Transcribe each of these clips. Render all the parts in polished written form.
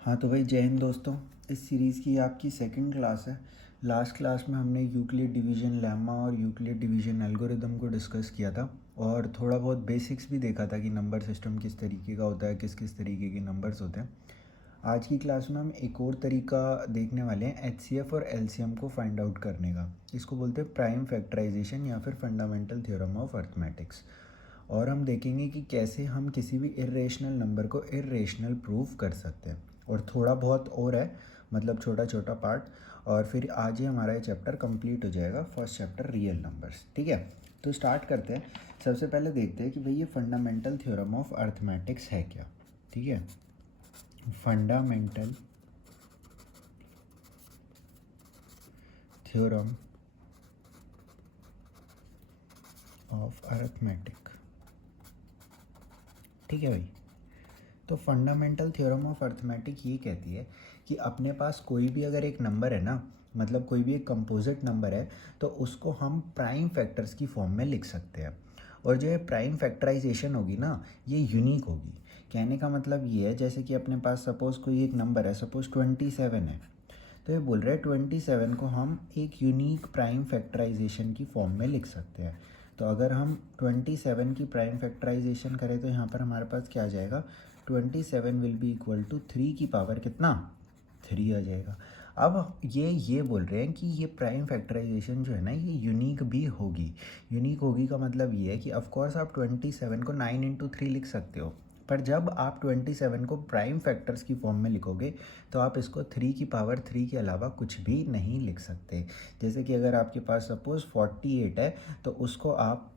हाँ तो भाई जय हिंद दोस्तों। इस सीरीज़ की आपकी सेकंड क्लास है। लास्ट क्लास में हमने यूक्लिड डिवीजन लेमा और यूक्लिड डिवीजन एल्गोरिदम को डिस्कस किया था और थोड़ा बहुत बेसिक्स भी देखा था कि नंबर सिस्टम किस तरीके का होता है, किस किस तरीके के नंबर्स होते हैं। आज की क्लास में हम एक और तरीका देखने वाले हैं एचसीएफ और एलसीएम को फाइंड आउट करने का। इसको बोलते हैं प्राइम फैक्टराइजेशन या फिर फंडामेंटल थ्योरम ऑफ अर्थमेटिक्स। और हम देखेंगे कि कैसे हम किसी भी इर्रेशनल नंबर को इर्रेशनल प्रूव कर सकते हैं। और थोड़ा बहुत और है, मतलब छोटा छोटा पार्ट, और फिर आज ही हमारा ये चैप्टर कंप्लीट हो जाएगा, फर्स्ट चैप्टर रियल नंबर्स। ठीक है, तो स्टार्ट करते हैं। सबसे पहले देखते हैं कि भाई ये फंडामेंटल थ्योरम ऑफ अर्थमेटिक्स है क्या। ठीक है, फंडामेंटल थ्योरम ऑफ अर्थमेटिक। ठीक है भाई, तो फंडामेंटल थ्योरम ऑफ अर्थमेटिक ये कहती है कि अपने पास कोई भी अगर एक नंबर है ना, मतलब कोई भी एक कंपोजिट नंबर है, तो उसको हम प्राइम फैक्टर्स की फॉर्म में लिख सकते हैं। और जो ये प्राइम फैक्टराइजेशन होगी ना, ये यूनिक होगी। कहने का मतलब ये है, जैसे कि अपने पास सपोज़ कोई एक नंबर है, सपोज़ 27 है, तो ये बोल रहे हैं 27 को हम एक यूनिक प्राइम फैक्टराइजेशन की फॉर्म में लिख सकते हैं। तो अगर हम 27 की प्राइम फैक्टराइजेशन करें तो यहाँ पर हमारे पास क्या आ जाएगा, 27 विल बी इक्वल टू 3 की पावर कितना, 3 आ जाएगा। अब ये बोल रहे हैं कि ये प्राइम फैक्टराइजेशन जो है ना, ये यूनिक भी होगी। यूनिक होगी का मतलब ये है कि ऑफकोर्स आप 27 को 9 × 3 लिख सकते हो, पर जब आप 27 को प्राइम फैक्टर्स की फॉर्म में लिखोगे तो आप इसको 3 की पावर 3 के अलावा कुछ भी नहीं लिख सकते। जैसे कि अगर आपके पास सपोज़ 48 है, तो उसको आप,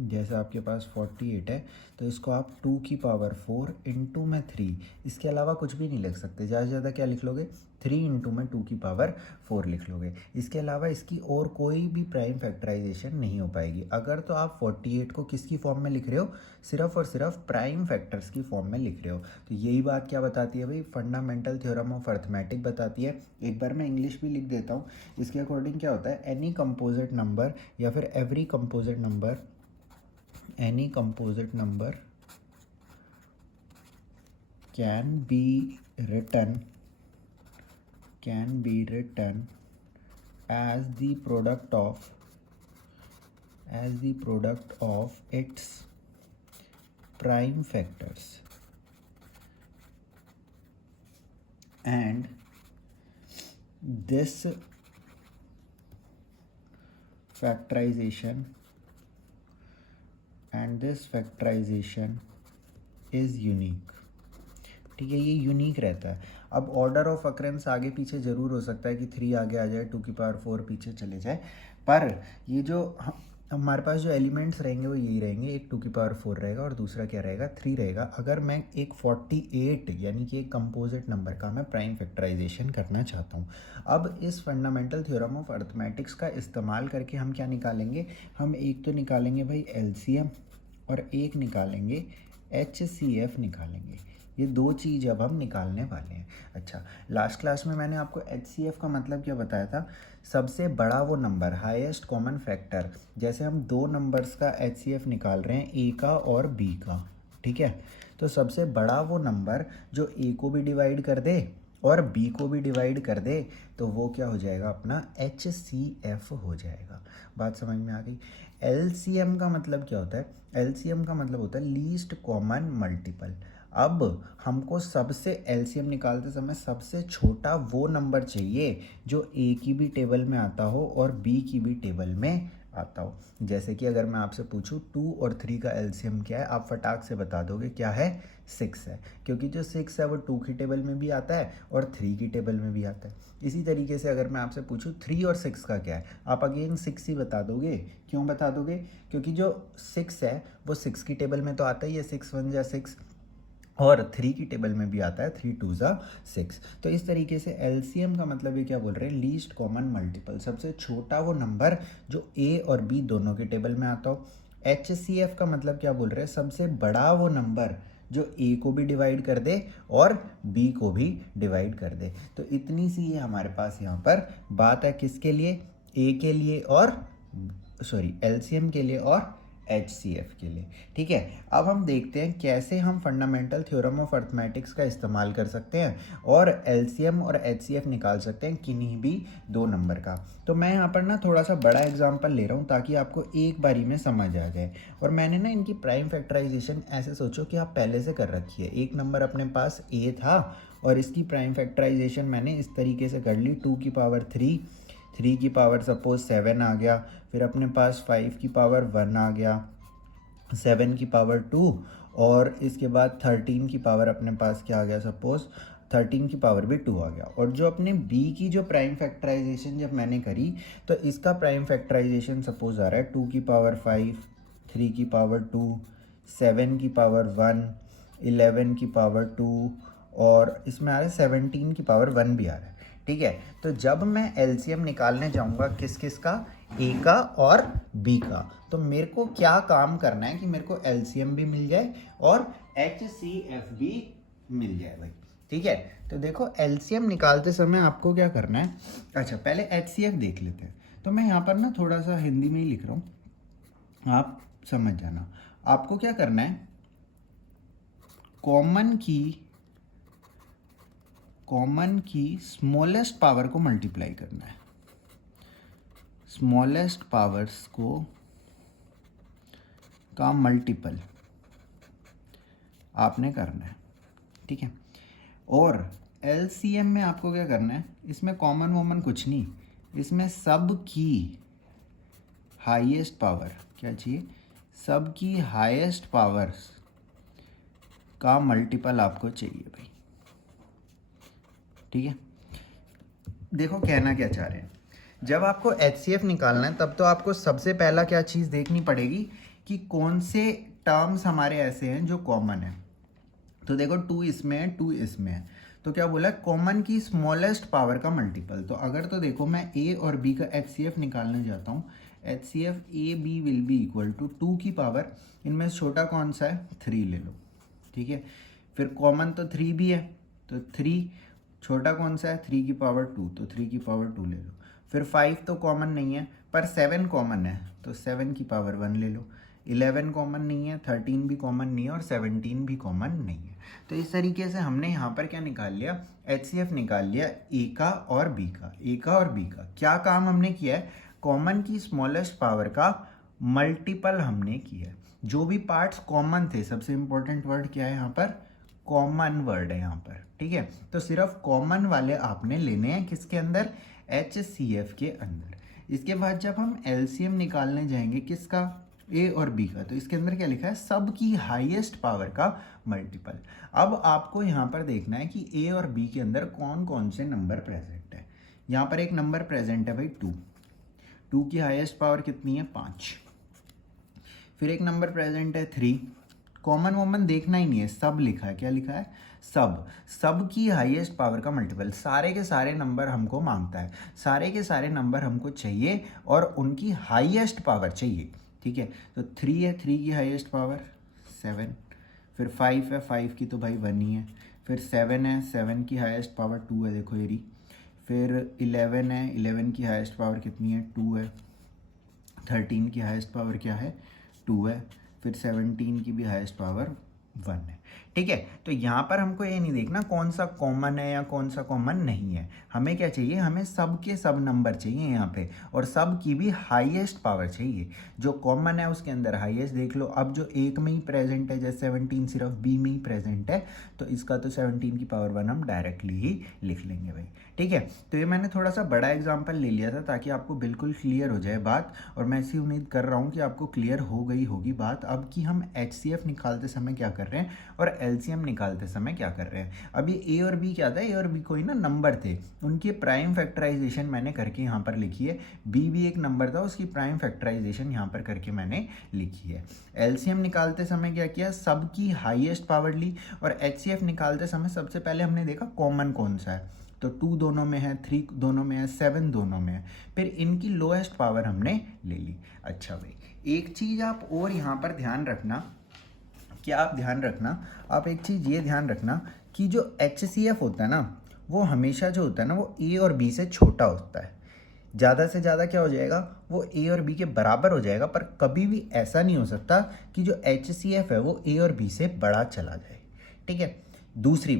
जैसे आपके पास 48 है, तो इसको आप 2 की पावर 4 इंटू में 3, इसके अलावा कुछ भी नहीं लिख सकते। ज़्यादा से ज़्यादा क्या लिख लोगे, 3 इंटू में 2 की पावर 4 लिख लोगे। इसके अलावा इसकी और कोई भी प्राइम फैक्टराइजेशन नहीं हो पाएगी। अगर तो आप 48 को किसकी फॉर्म में लिख रहे हो, सिर्फ और सिर्फ प्राइम फैक्टर्स की फॉर्म में लिख रहे हो। तो यही बात क्या बताती है भाई, फंडामेंटल थ्योरम ऑफ अर्थमेटिक बताती है। एक बार मैं इंग्लिश भी लिख देता हूँ। इसके अकॉर्डिंग क्या होता है, एनी कंपोजिट नंबर या फिर every composite number, any composite number can be written as the product of its prime factors, and this factorization is unique. ठीक है, ये यूनिक रहता है। अब ऑर्डर ऑफ अकरेंस आगे पीछे ज़रूर हो सकता है कि 3 आगे आ जाए, 2 की पावर 4 पीछे चले जाए, पर ये जो हमारे पास जो एलिमेंट्स रहेंगे वो यही रहेंगे। एक 2 की पावर 4 रहेगा और दूसरा क्या रहेगा, 3 रहेगा। अगर मैं एक 48 यानी कि एक कंपोजिट नंबर का मैं प्राइम फैक्टराइजेशन करना चाहता हूँ, अब इस फंडामेंटल थ्योरम ऑफ अर्थमेटिक्स का इस्तेमाल करके हम क्या निकालेंगे, हम एक तो निकालेंगे भाई एलसीएम और एक निकालेंगे एचसीएफ निकालेंगे। ये दो चीज़ अब हम निकालने वाले हैं। अच्छा, लास्ट क्लास में मैंने आपको एचसीएफ का मतलब क्या बताया था, सबसे बड़ा वो नंबर, हाईएस्ट कॉमन फैक्टर। जैसे हम दो नंबर्स का एचसीएफ निकाल रहे हैं, ए का और बी का। ठीक है, तो सबसे बड़ा वो नंबर जो ए को भी डिवाइड कर दे और बी को भी डिवाइड कर दे, तो वो क्या हो जाएगा, अपना एचसीएफ हो जाएगा। बात समझ में आ गई। एलसीएम का मतलब क्या होता है, एलसीएम का मतलब होता है लीस्ट कॉमन मल्टीपल। अब हमको सबसे एलसीएम निकालते समय सबसे छोटा वो नंबर चाहिए जो ए की भी टेबल में आता हो और बी की भी टेबल में आता हो। जैसे कि अगर मैं आपसे पूछूं 2 और 3 का एलसीएम क्या है, आप फटाक से बता दोगे क्या है, 6 है, क्योंकि जो 6 है वो 2 की टेबल में भी आता है और 3 की टेबल में भी आता है। इसी तरीके से अगर मैं आपसे पूछूं 3 और 6 का क्या है, आप अगेन 6 ही बता दोगे। क्यों बता दोगे, क्योंकि जो 6 है वो 6 की टेबल में तो आता ही है, 6 1 जा 6, और 3 की टेबल में भी आता है, 3 2 जा 6। तो इस तरीके से एलसीएम का मतलब ये क्या बोल रहे हैं, लीस्ट कॉमन मल्टीपल, सबसे छोटा वो नंबर जो ए और बी दोनों के टेबल में आता हो। एचसीएफ का मतलब क्या बोल रहे हैं, सबसे बड़ा वो नंबर जो ए को भी डिवाइड कर दे और बी को भी डिवाइड कर दे। तो इतनी सी ये हमारे पास यहाँ पर बात है, किसके लिए, ए के लिए और एलसीएम के लिए और HCF के लिए। ठीक है, अब हम देखते हैं कैसे हम फंडामेंटल थ्योरम ऑफ अर्थमेटिक्स का इस्तेमाल कर सकते हैं और LCM और HCF निकाल सकते हैं किन्हीं भी दो नंबर का। तो मैं यहाँ पर ना थोड़ा सा बड़ा एग्जांपल ले रहा हूँ ताकि आपको एक बारी में समझ आ जाए। और मैंने ना इनकी प्राइम फैक्टराइजेशन ऐसे सोचो कि आप पहले से कर रखी है। एक नंबर अपने पास A था और इसकी प्राइम फैक्टराइजेशन मैंने इस तरीके से कर ली, 2 की पावर 3, 3 की पावर सपोज 7 आ गया, फिर अपने पास 5 की पावर 1 आ गया, 7 की पावर 2 और इसके बाद 13 की पावर अपने पास क्या आ गया, सपोज 13 की पावर भी 2 आ गया। और जो अपने B की जो प्राइम फैक्टराइजेशन जब मैंने करी तो इसका प्राइम फैक्टराइजेशन सपोज आ रहा है 2 की पावर 5, 3 की पावर 2, 7 की पावर 1, 11 की पावर 2 और इसमें आ रहा है 17 की पावर 1 भी आ रहा है। ठीक है, तो जब मैं LCM निकालने जाऊंगा किस किस का, A का और B का, तो मेरे को क्या काम करना है कि मेरे को LCM भी मिल जाए और HCF भी मिल जाए भाई। ठीक है, तो देखो LCM निकालते समय आपको क्या करना है। अच्छा, पहले HCF देख लेते हैं। तो मैं यहाँ पर ना थोड़ा सा हिंदी में ही लिख रहा हूँ, आप समझ जाना। आपको क्या करना है, कॉमन की स्मॉलेस्ट पावर को मल्टीप्लाई करना है, स्मॉलेस्ट पावर्स को का मल्टीपल आपने करना है। ठीक है, और LCM में आपको क्या करना है, इसमें कॉमन वॉमन कुछ नहीं, इसमें सब की हाईएस्ट पावर क्या चाहिए, सब की हाईएस्ट पावर्स का मल्टीपल आपको चाहिए भाई। ठीक है, देखो कहना क्या चाह रहे हैं, जब आपको HCF निकालना है तब तो आपको सबसे पहला क्या चीज़ देखनी पड़ेगी कि कौन से टर्म्स हमारे ऐसे हैं जो कॉमन है। तो देखो 2 इसमें है, 2 इसमें है, तो क्या बोला, कॉमन की स्मॉलेस्ट पावर का मल्टीपल। तो अगर तो देखो मैं A और B का HCF निकालने जाता हूँ, HCF AB will be equal to 2 की पावर, इनमें छोटा कौन सा है, 3 ले लो। ठीक है, फिर कॉमन तो 3 भी है, तो 3 छोटा कौन सा है, 3 की पावर 2, तो 3 की पावर 2 ले लो। फिर 5 तो कॉमन नहीं है पर 7 कॉमन है, तो 7 की पावर 1 ले लो। 11 कॉमन नहीं है, 13 भी कॉमन नहीं है और 17 भी कॉमन नहीं है। तो इस तरीके से हमने यहाँ पर क्या निकाल लिया, HCF निकाल लिया A का और B का, A का और B का। क्या काम हमने किया है, कॉमन की स्मॉलेस्ट पावर का मल्टीपल हमने किया है। जो भी पार्ट्स कॉमन थे, सबसे इंपॉर्टेंट वर्ड क्या है यहाँ पर, कॉमन वर्ड है यहाँ पर। ठीक है, तो सिर्फ कॉमन वाले आपने लेने हैं किसके अंदर, HCF के अंदर। इसके बाद जब हम LCM निकालने जाएंगे किसका, A और B का, तो इसके अंदर क्या लिखा है, सब की हाईएस्ट पावर का मल्टीपल। अब आपको यहाँ पर देखना है कि A और B के अंदर कौन कौन से नंबर प्रेजेंट है। यहाँ पर एक नंबर प्रेजेंट है भाई 2, 2 की हाईएस्ट पावर कितनी है, 5। फिर एक नंबर प्रेजेंट है 3, कॉमन वॉमन देखना ही नहीं है, सब लिखा है, क्या लिखा है, सब। सब की हाईएस्ट पावर का मल्टीपल, सारे के सारे नंबर हमको मांगता है, सारे के सारे नंबर हमको चाहिए और उनकी हाईएस्ट पावर चाहिए। ठीक है, तो 3 है, 3 की हाईएस्ट पावर 7, फिर 5 है, 5 की तो भाई 1 ही है, फिर 7 है, 7 की हाईएस्ट पावर 2 है, देखो ये रही। फिर 11 है, 11 की हाईएस्ट पावर कितनी है, 2 है। 13 की हाईएस्ट पावर क्या है, 2 है। फिर 17 की भी हाईएस्ट पावर 1 है। ठीक है, तो यहाँ पर हमको ये नहीं देखना कौन सा कॉमन है या कौन सा कॉमन नहीं है, हमें क्या चाहिए, हमें सब के सब नंबर चाहिए यहाँ पे और सब की भी हाईएस्ट पावर चाहिए। जो कॉमन है उसके अंदर हाईएस्ट देख लो। अब जो एक में ही प्रेजेंट है, जैसे 17 सिर्फ B में ही प्रेजेंट है, तो इसका तो 17 की पावर 1 हम डायरेक्टली ही लिख लेंगे भाई। ठीक है, तो ये मैंने थोड़ा सा बड़ा एग्जाम्पल ले लिया था ताकि आपको बिल्कुल क्लियर हो जाए बात, और मैं ऐसी उम्मीद कर रहा हूँ कि आपको क्लियर हो गई होगी बात अब कि हम HCF निकालते समय क्या कर रहे हैं और LCM निकालते समय क्या कर रहे हैं। अभी A और B क्या था, A और B कोई ना नंबर थे, उनकी प्राइम फैक्टराइजेशन मैंने करके यहाँ पर लिखी है। B भी एक नंबर था, उसकी प्राइम फैक्टराइजेशन यहाँ पर करके मैंने लिखी है। LCM निकालते समय क्या किया, सब की हाईएस्ट पावर ली, और HCF निकालते समय सबसे पहले हमने देखा कॉमन कौन सा है, तो 2 दोनों में है, 3 दोनों में है, 7 दोनों में है, फिर इनकी लोएस्ट पावर हमने ले ली। अच्छा भाई, एक चीज़ आप और यहाँ पर ध्यान रखना, क्या आप ध्यान रखना, आप एक चीज़ ये ध्यान रखना कि जो HCF होता है ना, वो हमेशा जो होता है ना वो A और B से छोटा होता है। ज़्यादा से ज़्यादा क्या हो जाएगा, वो ए और बी के बराबर हो जाएगा, पर कभी भी ऐसा नहीं हो सकता कि जो HCF है वो ए और बी से बड़ा चला जाए। ठीक है। दूसरी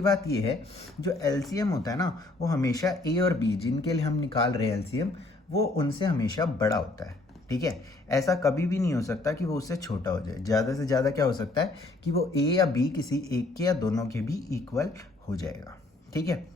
बात ये है, जो LCM होता है ना, वो हमेशा ए और बी जिनके लिए हम निकाल रहे हैं LCM, वो उनसे हमेशा बड़ा होता है। ठीक है। ऐसा कभी भी नहीं हो सकता कि वो उससे छोटा हो जाए। ज़्यादा से ज़्यादा क्या हो सकता है कि वो ए या बी किसी एक के या दोनों के भी इक्वल हो जाएगा। ठीक है।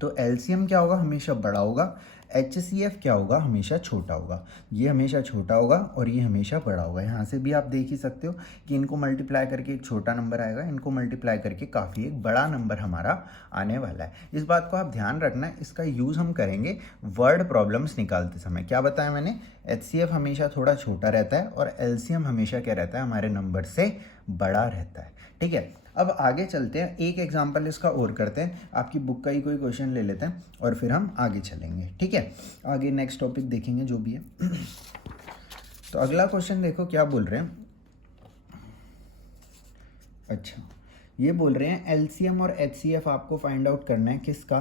तो LCM क्या होगा, हमेशा बड़ा होगा। HCF क्या होगा, हमेशा छोटा होगा। ये हमेशा छोटा होगा और ये हमेशा बड़ा होगा। यहाँ से भी आप देख ही सकते हो कि इनको मल्टीप्लाई करके एक छोटा नंबर आएगा, इनको मल्टीप्लाई करके काफ़ी एक बड़ा नंबर हमारा आने वाला है। इस बात को आप ध्यान रखना है। इसका यूज़ हम करेंगे वर्ड प्रॉब्लम्स निकालते समय। क्या बताया मैंने, HCF हमेशा थोड़ा छोटा रहता है और LCM हमेशा क्या रहता है, हमारे नंबर से बड़ा रहता है। ठीक है। अब आगे चलते हैं, एक एग्जांपल इसका और करते हैं। आपकी बुक का ही कोई क्वेश्चन ले लेते हैं और फिर हम आगे चलेंगे। ठीक है। आगे नेक्स्ट टॉपिक देखेंगे जो भी है। तो अगला क्वेश्चन देखो क्या बोल रहे हैं। अच्छा, ये बोल रहे हैं LCM और HCF आपको फाइंड आउट करना है। किसका,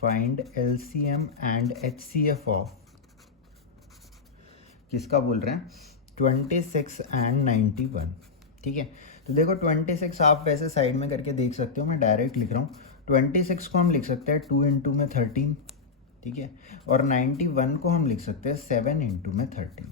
find LCM and HCF of, किसका बोल रहे हैं, 26 एंड 91। ठीक है। तो देखो 26 आप वैसे साइड में करके देख सकते हो, मैं डायरेक्ट लिख रहा हूँ। 26 को हम लिख सकते हैं 2 इंटू में 13। ठीक है। और 91 को हम लिख सकते हैं 7 इंटू में 13।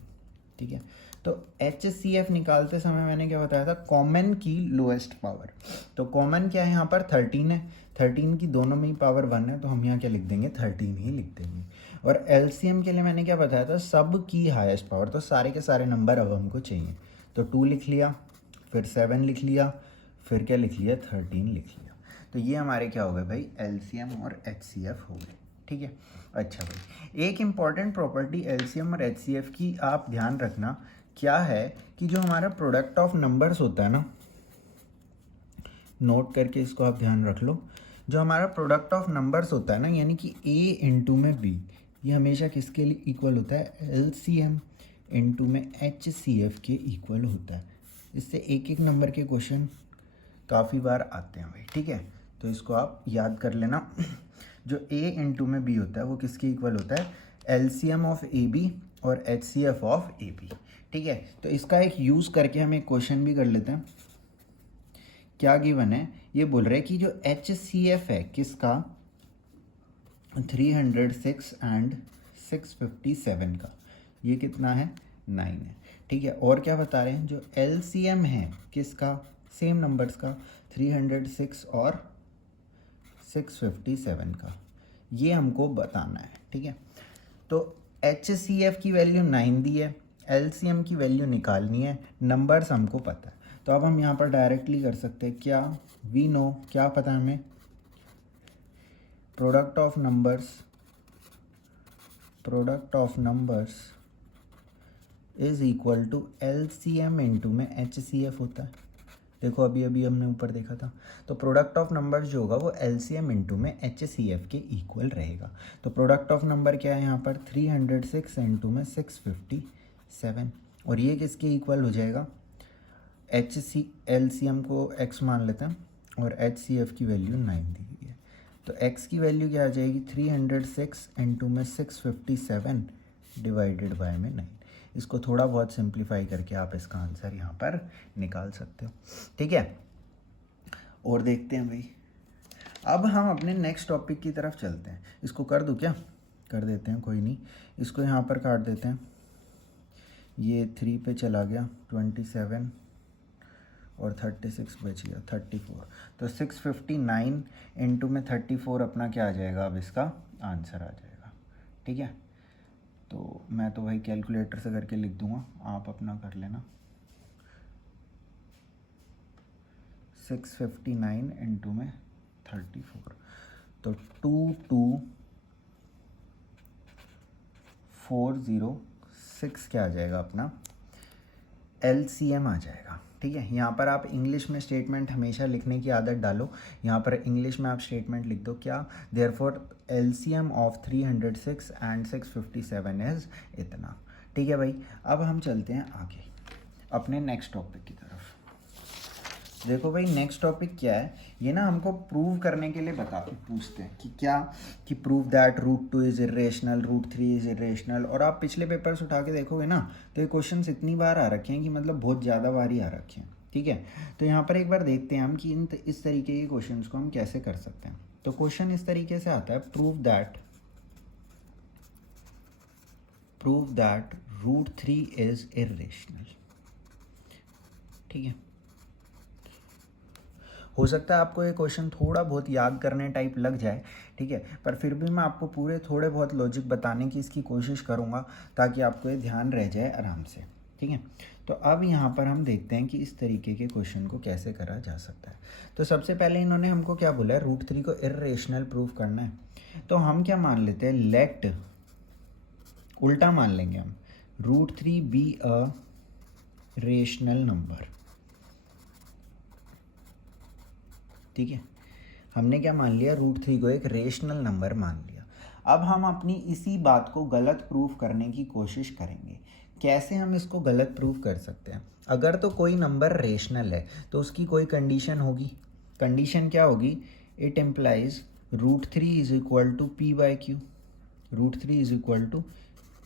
ठीक है। तो HCF निकालते समय मैंने क्या बताया था, कॉमन की लोएस्ट पावर। तो कॉमन क्या है यहाँ पर, 13 है। 13 की दोनों में ही पावर 1 है, तो हम यहाँ क्या लिख देंगे, 13 ही लिख देंगे। और LCM के लिए मैंने क्या बताया था, सब की हाईएस्ट पावर। तो सारे के सारे नंबर अब हमको चाहिए। तो 2 लिख लिया, फिर 7 लिख लिया, फिर क्या लिख लिया, 13 लिख लिया। तो ये हमारे क्या हो गए भाई, LCM और HCF हो गए। ठीक है। अच्छा भाई, एक इम्पॉर्टेंट प्रॉपर्टी LCM और HCF की आप ध्यान रखना, क्या है कि जो हमारा प्रोडक्ट ऑफ नंबर्स होता है ना, नोट करके इसको आप ध्यान रख लो। जो हमारा प्रोडक्ट ऑफ नंबर्स होता है ना, यानी कि A इंटू में B, ये हमेशा किसके लिए इक्वल होता है, LCM इंटू में HCF के इक्वल होता है। इससे एक एक नंबर के क्वेश्चन काफ़ी बार आते हैं भाई। ठीक है। तो इसको आप याद कर लेना। जो A इंटू में B होता है वो किसके इक्वल होता है, LCM ऑफ AB और HCF ऑफ AB। ठीक है। तो इसका एक यूज़ करके हम एक क्वेश्चन भी कर लेते हैं। क्या गिवन है, ये बोल रहे हैं कि जो HCF है किसका, 306 एंड 657 का, ये कितना है, 9 है। ठीक है। और क्या बता रहे हैं, जो LCM है किसका, सेम नंबर्स का, 306 और 657 का, ये हमको बताना है। ठीक है। तो HCF की वैल्यू 9 दी है, LCM की वैल्यू निकालनी है, नंबर्स हमको पता है। तो अब हम यहाँ पर डायरेक्टली कर सकते हैं, क्या, वी नो, क्या पता है हमें, product of numbers is equal to LCM into में HCF होता है। देखो अभी हमने ऊपर देखा था। तो प्रोडक्ट ऑफ नंबर जो होगा वो LCM इंटू में HCF के इक्वल रहेगा। तो प्रोडक्ट ऑफ नंबर क्या है यहाँ पर, 306 इंटू में 657, और ये किसके इक्वल हो जाएगा, LCM को x मान लेते हैं और HCF की वैल्यू 9 दी गई है। तो x की वैल्यू क्या आ जाएगी, 306 इंटू में 657 डिवाइडेड बाय में 9। इसको थोड़ा बहुत सिंप्लीफाई करके आप इसका आंसर यहाँ पर निकाल सकते हो। ठीक है। और देखते हैं भाई, अब हम अपने नेक्स्ट टॉपिक की तरफ चलते हैं। इसको कर दूँ क्या, कर देते हैं, कोई नहीं। इसको यहाँ पर काट देते हैं, ये 3 पे चला गया, 27 और 36 बच गया, 34। तो 659 इंटू में 34 अपना क्या आ जाएगा, अब इसका आंसर आ जाएगा। ठीक है। तो मैं तो भाई कैलकुलेटर से करके लिख दूंगा, आप अपना कर लेना। 659 इंटू में 34, तो 22406 क्या आ जाएगा अपना, LCM आ जाएगा। ठीक है। यहाँ पर आप इंग्लिश में स्टेटमेंट हमेशा लिखने की आदत डालो। यहाँ पर इंग्लिश में आप स्टेटमेंट लिख दो, क्या, therefore LCM of 306 and 657 is इतना। ठीक है भाई। अब हम चलते हैं आगे अपने नेक्स्ट टॉपिक की तरफ। देखो भाई नेक्स्ट टॉपिक क्या है, ये ना हमको प्रूव करने के लिए पूछते हैं कि क्या, कि prove that root 2 is irrational, root 3 is irrational. और आप पिछले पेपर्स उठा के देखोगे ना तो ये क्वेश्चंस इतनी बार आ रखे हैं कि मतलब बहुत ज़्यादा बार ही आ रखे हैं। ठीक है, तो यहाँ पर एक बार देखते हैं हम कि इस तरीके के क्वेश्चन को हम कैसे कर सकते हैं। तो क्वेश्चन इस तरीके से आता है, prove that root 3 is irrational. ठीक है, हो सकता है आपको ये क्वेश्चन थोड़ा बहुत याद करने टाइप लग जाए, ठीक है, पर फिर भी मैं आपको पूरे थोड़े बहुत लॉजिक बताने की इसकी कोशिश करूँगा ताकि आपको ये ध्यान रह जाए आराम से। ठीक है, तो अब यहाँ पर हम देखते हैं कि इस तरीके के क्वेश्चन को कैसे करा जा सकता है। तो सबसे पहले इन्होंने हमको क्या बोला है, रूट 3 को इर्रेशनल प्रूफ करना है। तो हम क्या मान लेते हैं, लेट, उल्टा मान लेंगे हम, root 3 be a rational number. ठीक है, हमने क्या मान लिया, रूट 3 को एक रेशनल नंबर मान लिया। अब हम अपनी इसी बात को गलत प्रूफ करने की कोशिश करेंगे। कैसे हम इसको गलत प्रूफ कर सकते हैं? अगर तो कोई नंबर रेशनल है तो उसकी कोई कंडीशन होगी। कंडीशन क्या होगी, it implies root 3 is equal to p by q. Root 3 is equal to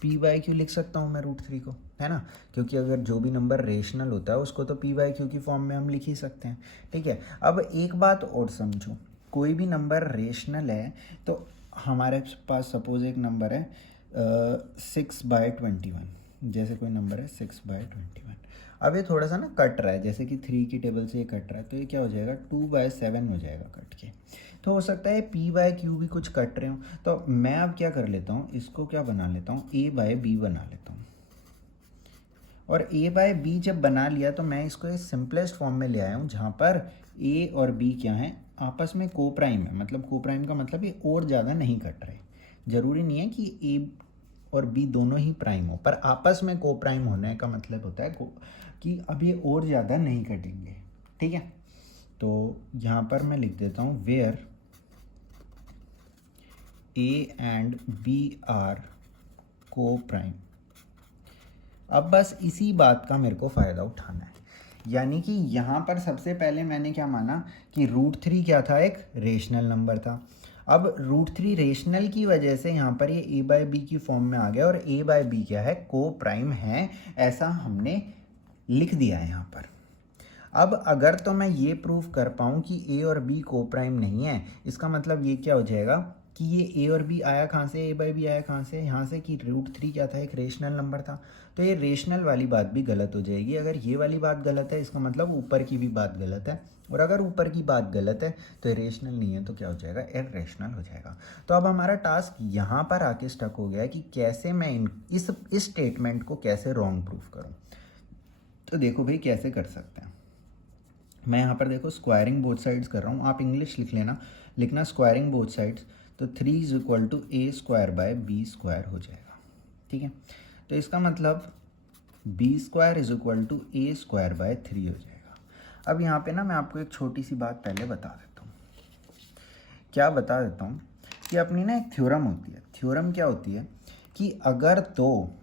p by q लिख सकता हूँ मैं रूट 3 को, है ना, क्योंकि अगर जो भी नंबर रेशनल होता है उसको तो पी बाई क्यू की फॉर्म में हम लिख ही सकते हैं। ठीक है, अब एक बात और समझो, कोई भी नंबर रेशनल है तो हमारे पास सपोज एक नंबर है 6/21, जैसे कोई नंबर है 6/21। अब ये थोड़ा सा ना कट रहा है, जैसे कि 3 की टेबल से ये कट रहा है, तो ये क्या हो जाएगा, 2/7 हो जाएगा कट के। तो हो सकता है पी बाय क्यू भी कुछ कट रहे हो, तो मैं अब क्या कर लेता हूँ, इसको क्या बना लेता हूँ, ए बाय बी बना लेता हूँ। और ए बाय बी जब बना लिया तो मैं इसको एक सिंपलेस्ट फॉर्म में ले आया हूँ जहाँ पर ए और बी क्या है, आपस में को प्राइम है। मतलब को प्राइम का मतलब ये और ज़्यादा नहीं कट रहे। ज़रूरी नहीं है कि ए और बी दोनों ही प्राइम हो, पर आपस में को प्राइम होने का मतलब होता है कि अब ये और ज़्यादा नहीं कटेंगे। ठीक है, तो यहाँ पर मैं लिख देता हूँ where a and b are coprime. अब बस इसी बात का मेरे को फ़ायदा उठाना है, यानी कि यहाँ पर सबसे पहले मैंने क्या माना कि रूट 3 क्या था, एक रेशनल नंबर था। अब रूट 3 रेशनल की वजह से यहाँ पर ये ए बाय बी की फॉर्म में आ गया, और ए बाय बी क्या है, को प्राइम है, ऐसा हमने लिख दिया है यहाँ पर। अब अगर तो मैं ये प्रूफ कर पाऊँ कि ए और बी को प्राइम नहीं है, इसका मतलब ये क्या हो जाएगा कि ये ए और बी आया कहाँ से, ए बाय बी आया कहाँ से, यहाँ से, कि रूट 3 क्या था, एक रेशनल नंबर था। तो ये रेशनल वाली बात भी गलत हो जाएगी। अगर ये वाली बात गलत है इसका मतलब ऊपर की भी बात गलत है, और अगर ऊपर की बात गलत है तो ये रेशनल नहीं है, तो क्या हो जाएगा, इर्रेशनल हो जाएगा। तो अब हमारा टास्क यहाँ पर आके स्टक हो गया है कि कैसे मैं इस स्टेटमेंट को कैसे रॉन्ग प्रूफ करूँ। तो देखो भाई कैसे कर सकते हैं। मैं यहाँ पर देखो स्क्वायरिंग बोथ साइड्स कर रहा हूँ, आप इंग्लिश लिख लेना, लिखना स्क्वायरिंग बोथ साइड्स। तो 3 is equal to a square by b square हो जाएगा। ठीक है, तो इसका मतलब b square is equal to a square by 3 हो जाएगा। अब यहाँ पे ना मैं आपको एक छोटी सी बात पहले बता देता हूँ। क्या बता देता हूँ कि अपनी ना एक थ्योरम होती है। थ्योरम क्या होती है कि अगर तो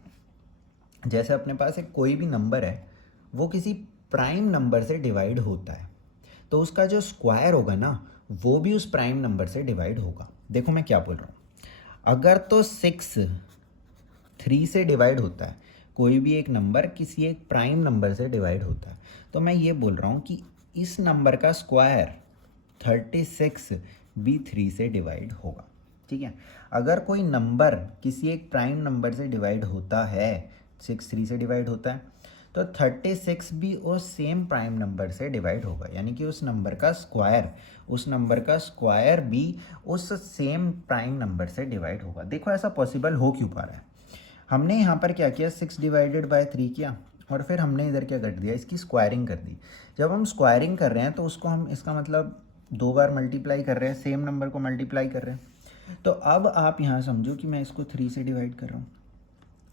जैसे अपने पास एक कोई भी नंबर है वो किसी प्राइम नंबर से डिवाइड होता है, तो उसका जो स्क्वायर होगा ना वो भी उस प्राइम नंबर से डिवाइड होगा। देखो मैं क्या बोल रहा हूँ, अगर तो 6 3 से डिवाइड होता है, कोई भी एक नंबर किसी एक प्राइम नंबर से डिवाइड होता है, तो मैं ये बोल रहा हूँ कि इस नंबर का स्क्वायर 36 भी 3 से डिवाइड होगा। ठीक है, अगर कोई नंबर किसी एक प्राइम नंबर से डिवाइड होता है, 6 3 से डिवाइड होता है, तो 36 भी उस सेम प्राइम नंबर से डिवाइड होगा, यानी कि उस नंबर का स्क्वायर भी उस सेम प्राइम नंबर से डिवाइड होगा। देखो ऐसा पॉसिबल हो क्यों पा रहा है, हमने यहाँ पर क्या किया, 6 डिवाइडेड बाय 3 किया, और फिर हमने इधर क्या कर दिया, इसकी स्क्वायरिंग कर दी। जब हम स्क्वायरिंग कर रहे हैं तो उसको हम, इसका मतलब 2 बार मल्टीप्लाई कर रहे हैं, सेम नंबर को मल्टीप्लाई कर रहे हैं। तो अब आप यहाँ समझो कि मैं इसको 3 से डिवाइड कर रहा हूँ।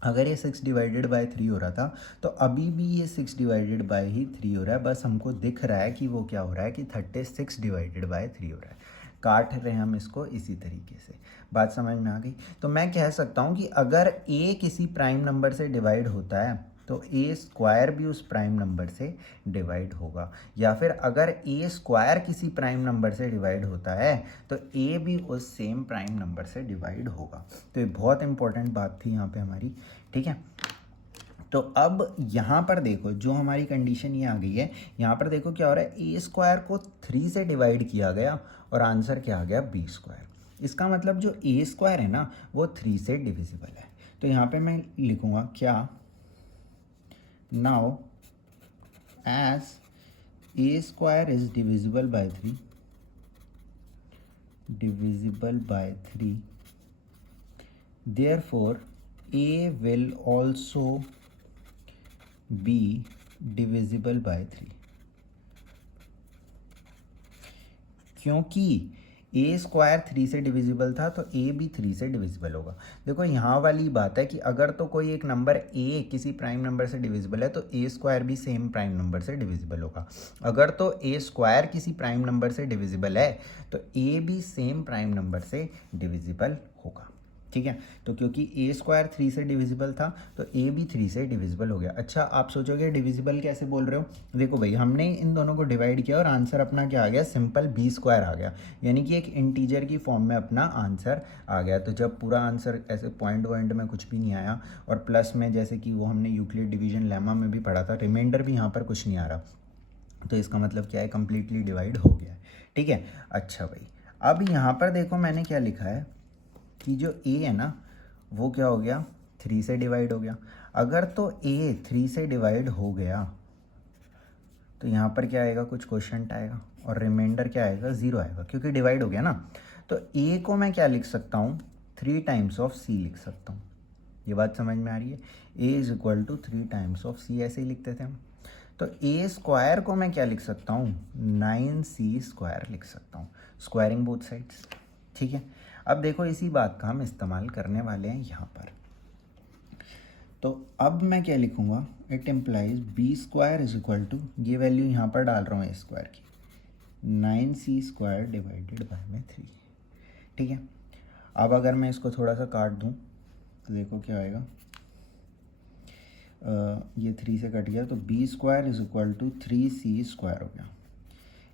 अगर ये 6 डिवाइडेड बाय 3 हो रहा था तो अभी भी ये 6 डिवाइडेड बाय ही 3 हो रहा है, बस हमको दिख रहा है कि वो क्या हो रहा है कि 36 डिवाइडेड बाय 3 हो रहा है। काट रहे हैं हम इसको इसी तरीके से। बात समझ में आ गई? तो मैं कह सकता हूँ कि अगर a किसी प्राइम नंबर से डिवाइड होता है तो ए स्क्वायर भी उस प्राइम नंबर से डिवाइड होगा, या फिर अगर ए स्क्वायर किसी प्राइम नंबर से डिवाइड होता है तो ए भी उस सेम प्राइम नंबर से डिवाइड होगा। तो ये बहुत इंपॉर्टेंट बात थी यहाँ पे हमारी, ठीक है। तो अब यहाँ पर देखो जो हमारी कंडीशन ये आ गई है, यहाँ पर देखो क्या हो रहा है, ए स्क्वायर को 3 से डिवाइड किया गया और आंसर क्या आ गया, बी स्क्वायर। इसका मतलब जो ए स्क्वायर है ना वो 3 से डिविजिबल है। तो यहाँ पे मैं लिखूँगा क्या, now as a square is divisible by 3, therefore a will also be divisible by 3, क्योंकि ए स्क्वायर 3 से डिविजिबल था तो ए भी 3 से डिविजिबल होगा। देखो यहाँ वाली बात है कि अगर तो कोई एक नंबर ए किसी प्राइम नंबर से डिविजिबल है तो ए स्क्वायर भी सेम प्राइम नंबर से डिविजिबल होगा। अगर तो ए स्क्वायर किसी प्राइम नंबर से डिविजिबल है तो ए भी सेम प्राइम नंबर से डिविजिबल होगा, ठीक है। तो क्योंकि ए स्क्वायर 3 से डिविजिबल था तो ए भी 3 से डिविजिबल हो गया। अच्छा, आप सोचोगे डिविजिबल कैसे बोल रहे हो, देखो भाई हमने इन दोनों को डिवाइड किया और आंसर अपना क्या आ गया, सिंपल बी स्क्वायर आ गया, यानी कि एक इंटीजर की फॉर्म में अपना आंसर आ गया। तो जब पूरा आंसर ऐसे पॉइंट वॉइंट में कुछ भी नहीं आया और प्लस में जैसे कि वो हमने यूक्लिड डिवीजन लेमा में भी पढ़ा था, रिमाइंडर भी यहाँ पर कुछ नहीं आ रहा, तो इसका मतलब क्या है, कंप्लीटली डिवाइड हो गया है, ठीक है। अच्छा भाई, अब यहाँ पर देखो मैंने क्या लिखा है कि जो ए है ना वो क्या हो गया, 3 से डिवाइड हो गया। अगर तो ए 3 से डिवाइड हो गया तो यहाँ पर क्या आएगा, कुछ क्वेश्चन आएगा और रिमाइंडर क्या आएगा, 0 आएगा, क्योंकि डिवाइड हो गया ना। तो ए को मैं क्या लिख सकता हूँ, 3 टाइम्स ऑफ सी लिख सकता हूँ। ये बात समझ में आ रही है, A is equal to 3 times of C, ऐसे ही लिखते थे हम। तो ए स्क्वायर को मैं क्या लिख सकता हूँ, 9c स्क्वायर लिख सकता हूँ, स्क्वायरिंग बोथ साइड्स, ठीक है। अब देखो इसी बात का हम इस्तेमाल करने वाले हैं यहाँ पर। तो अब मैं क्या लिखूँगा, it implies b square is equal to, ये वैल्यू यहाँ पर डाल रहा हूँ ए स्क्वायर की, 9c स्क्वायर डिवाइडेड बाय में 3, ठीक है। अब अगर मैं इसको थोड़ा सा काट दूँ तो देखो क्या आएगा, ये 3 से कट गया तो b square is equal to 3c square हो गया।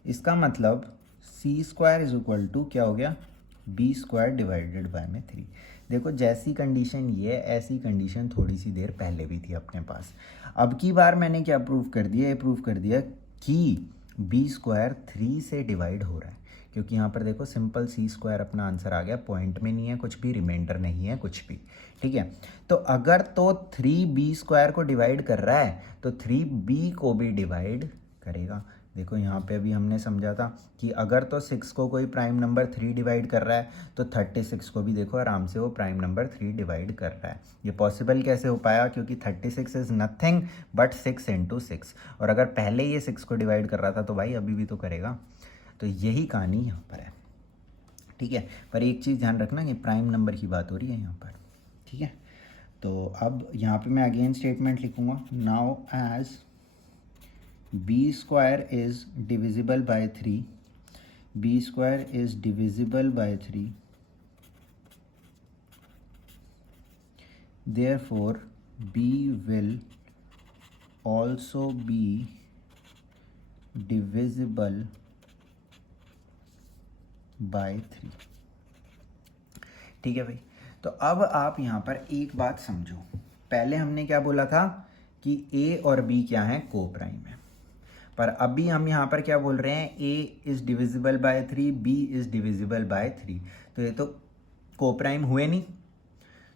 इसका मतलब c square is equal to क्या हो गया, बी स्क्वायर डिवाइडेड बाय में 3। देखो जैसी कंडीशन ये ऐसी कंडीशन थोड़ी सी देर पहले भी थी अपने पास। अब की बार मैंने क्या प्रूव कर दिया, ये प्रूव कर दिया कि बी स्क्वायर 3 से डिवाइड हो रहा है, क्योंकि यहाँ पर देखो सिंपल सी स्क्वायर अपना आंसर आ गया, पॉइंट में नहीं है कुछ भी, रिमाइंडर नहीं है कुछ भी, ठीक है। तो अगर तो 3b स्क्वायर को डिवाइड कर रहा है तो 3b को भी डिवाइड करेगा। देखो यहाँ पे अभी हमने समझा था कि अगर तो 6 को कोई प्राइम नंबर 3 डिवाइड कर रहा है तो 36 को भी देखो आराम से वो प्राइम नंबर 3 डिवाइड कर रहा है। ये पॉसिबल कैसे हो पाया, क्योंकि 36 इज़ नथिंग बट 6 इंटू 6, और अगर पहले ये 6 को डिवाइड कर रहा था तो भाई अभी भी तो करेगा। तो यही कहानी यहाँ पर है, ठीक है। पर एक चीज़ ध्यान रखना कि प्राइम नंबर की बात हो रही है यहाँ पर, ठीक है। तो अब यहाँ पे मैं अगेन स्टेटमेंट लिखूँगा, now as b square is divisible by 3, b square is divisible by 3, therefore b will also be divisible by 3, ठीक है भाई। तो अब आप यहाँ पर एक बात समझो, पहले हमने क्या बोला था कि a और b क्या है, को प्राइम है, पर अभी हम यहाँ पर क्या बोल रहे हैं, a is divisible by 3, b is divisible by 3, तो ये तो को प्राइम हुए नहीं।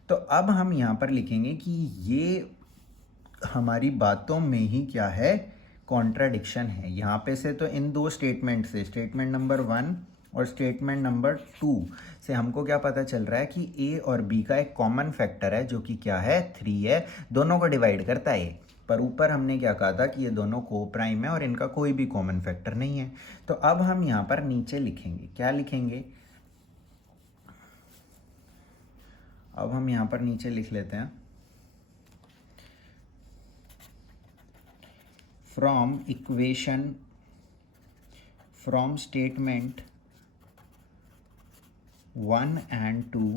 तो अब हम यहाँ पर लिखेंगे कि ये हमारी बातों में ही क्या है, कॉन्ट्राडिक्शन है। यहाँ पे से तो इन दो स्टेटमेंट से, स्टेटमेंट नंबर 1 और स्टेटमेंट नंबर 2 से हमको क्या पता चल रहा है कि a और b का एक कॉमन फैक्टर है जो कि क्या है, 3 है, दोनों को डिवाइड करता है। पर ऊपर हमने क्या कहा था कि ये दोनों को प्राइम है और इनका कोई भी कॉमन फैक्टर नहीं है। तो अब हम यहाँ पर नीचे लिखेंगे, क्या लिखेंगे, अब हम यहाँ पर नीचे लिख लेते हैं, from equation, from statement 1 and 2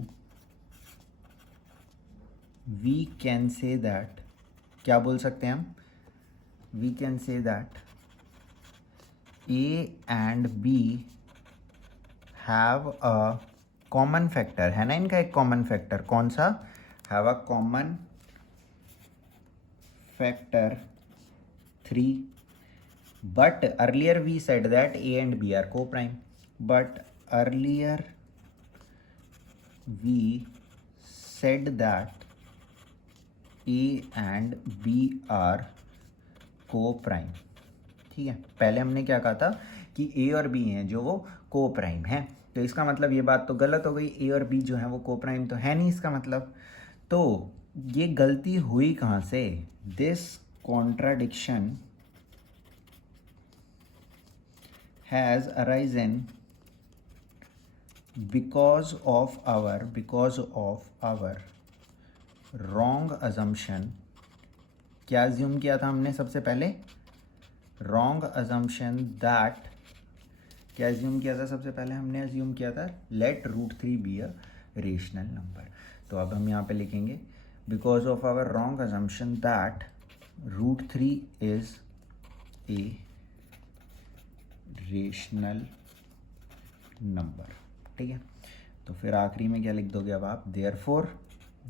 we can say that क्या बोल सकते हैं हम, we can say that a and b have a common factor, है ना इनका एक कॉमन फैक्टर, कौन सा, have a common factor 3, but earlier we said that A and B are co-prime, but earlier we said that A and B are co-prime, ठीक है। पहले हमने क्या कहा था कि A और B हैं जो वो co-prime हैं, तो इसका मतलब ये बात तो गलत हो गई, A और B जो हैं वो co-prime तो है नहीं इसका मतलब। तो ये गलती हुई कहाँ से, this contradiction has arisen because of our wrong assumption। क्या assume किया था हमने सबसे पहले, wrong assumption that, क्या assume किया था सबसे पहले, हमने assume किया था let √3 be a rational number। तो अब हम यहाँ पे लिखेंगे because of our wrong assumption that √3 is a rational number, ठीक है। तो फिर आखिरी में क्या लिख दोगे अब आप, देयरफॉर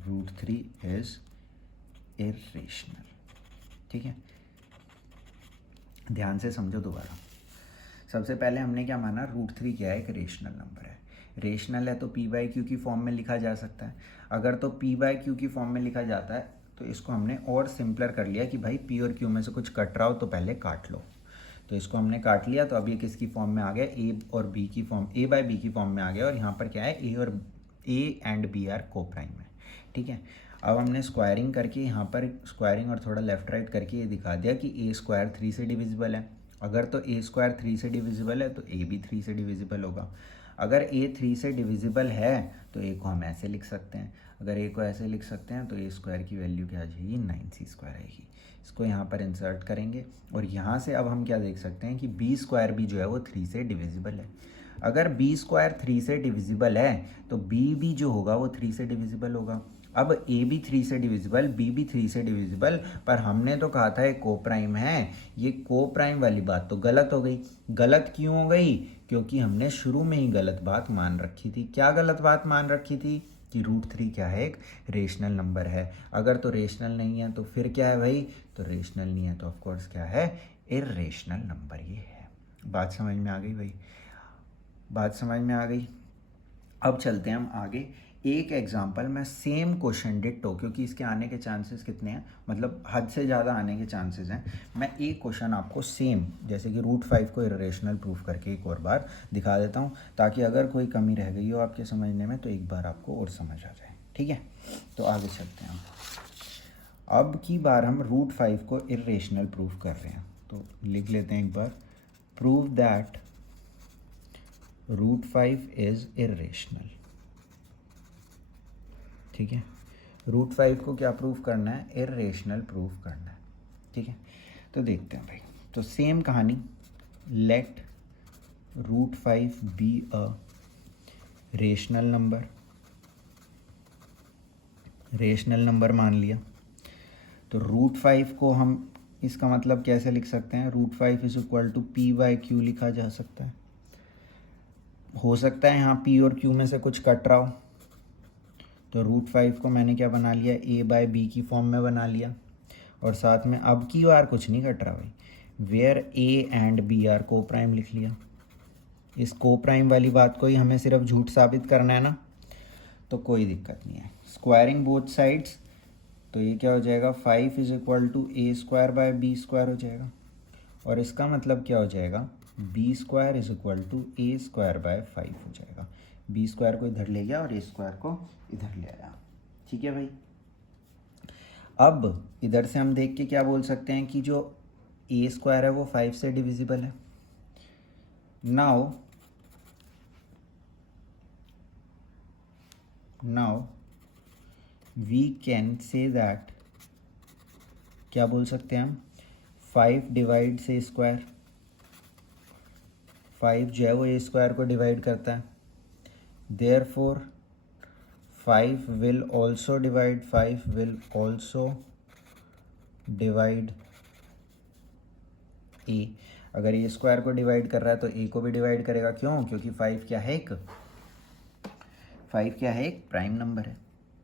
√3 इज इर्रेशनल, ठीक है। ध्यान से समझो दोबारा। सबसे पहले हमने क्या माना, √3 क्या है, एक रेशनल नंबर है। रेशनल है तो p/q की फॉर्म में लिखा जा सकता है। अगर तो p/q की फॉर्म में लिखा जाता है तो इसको हमने और सिंपलर कर लिया कि भाई p और q में से कुछ कट रहा हो तो पहले काट लो। तो इसको हमने काट लिया, तो अब ये किसकी फॉर्म में आ गया, a और b की फॉर्म, a/b की फॉर्म में आ गया। और यहाँ पर क्या है, a and b are coprime है, ठीक है। अब हमने स्क्वायरिंग करके यहाँ पर स्क्वायरिंग और थोड़ा लेफ्ट राइट करके ये दिखा दिया कि a² 3 से डिविजिबल है। अगर तो a² 3 से डिविजिबल है तो a भी 3 से डिविजिबल होगा। अगर a 3 से डिविजिबल है तो a को हम ऐसे लिख सकते हैं, अगर a को ऐसे लिख सकते हैं तो a² की वैल्यू क्या आ जाएगी, 9c² आएगी। इसको यहाँ पर इंसर्ट करेंगे और यहाँ से अब हम क्या देख सकते हैं कि b² भी जो है वो 3 से डिविजिबल है। अगर b² 3 से डिविजिबल है तो b भी जो होगा वो 3 से डिविजिबल होगा। अब a भी 3 से डिविजिबल, b भी 3 से डिविजिबल, पर हमने तो कहा था ये को-प्राइम है। ये को-प्राइम वाली बात तो गलत हो गई। गलत क्यों हो गई, क्योंकि हमने शुरू में ही गलत बात मान रखी थी। क्या गलत बात मान रखी थी कि √3 क्या है, एक रेशनल नंबर है। अगर तो रेशनल नहीं है तो फिर क्या है भाई, तो रेशनल नहीं है तो ऑफकोर्स क्या है, इर्रेशनल नंबर ये है। बात समझ में आ गई भाई, बात समझ में आ गई। अब चलते हैं हम आगे। एक एग्जांपल में सेम क्वेश्चन डिट्टो, क्योंकि इसके आने के चांसेस कितने हैं, मतलब हद से ज़्यादा आने के चांसेस हैं। मैं एक क्वेश्चन आपको सेम जैसे कि √5 को इर्रेशनल प्रूफ करके एक और बार दिखा देता हूँ, ताकि अगर कोई कमी रह गई हो आपके समझने में तो एक बार आपको और समझ आ जाए, ठीक है। तो आगे चलते हैं। अब की बार हम √5 को इर्रेशनल प्रूफ कर रहे हैं, तो लिख लेते हैं एक बार, प्रूव दैट √5 इज़ इर्रेशनल, ठीक है। √5 को क्या प्रूफ करना है, इर्रेशनल प्रूफ करना है, ठीक है। तो देखते हैं भाई, तो सेम कहानी, let √5 be a rational number, rational number मान लिया। तो √5 को हम इसका मतलब कैसे लिख सकते हैं, √5 इज इक्वल टू p/q लिखा जा सकता है। हो सकता है यहाँ p और q में से कुछ कट रहा हो, तो √5 को मैंने क्या बना लिया, a/b की फॉर्म में बना लिया। और साथ में अब की बार कुछ नहीं कट रहा भाई, where a and b are coprime लिख लिया। इस को-प्राइम वाली बात को ही हमें सिर्फ झूठ साबित करना है ना, तो कोई दिक्कत नहीं है। स्क्वायरिंग बोथ साइड्स, तो ये क्या हो जाएगा, 5 इज इक्वल टू a²/b² हो जाएगा। और इसका मतलब क्या हो जाएगा, b² is equal to a²/5 हो जाएगा। b² को इधर ले गया और a² को इधर ले आया, ठीक है भाई। अब इधर से हम देख के क्या बोल सकते हैं कि जो a² है वो 5 से डिविजिबल है। Now we can say that, क्या बोल सकते हैं हम, 5 डिवाइड से स्क्वायर, 5 जो है वो a² को डिवाइड करता है, देयरफॉर 5 will also डिवाइड ए। अगर ए स्क्वायर को डिवाइड कर रहा है तो ए को भी डिवाइड करेगा, क्यों? क्योंकि 5 क्या है, एक प्राइम नंबर है।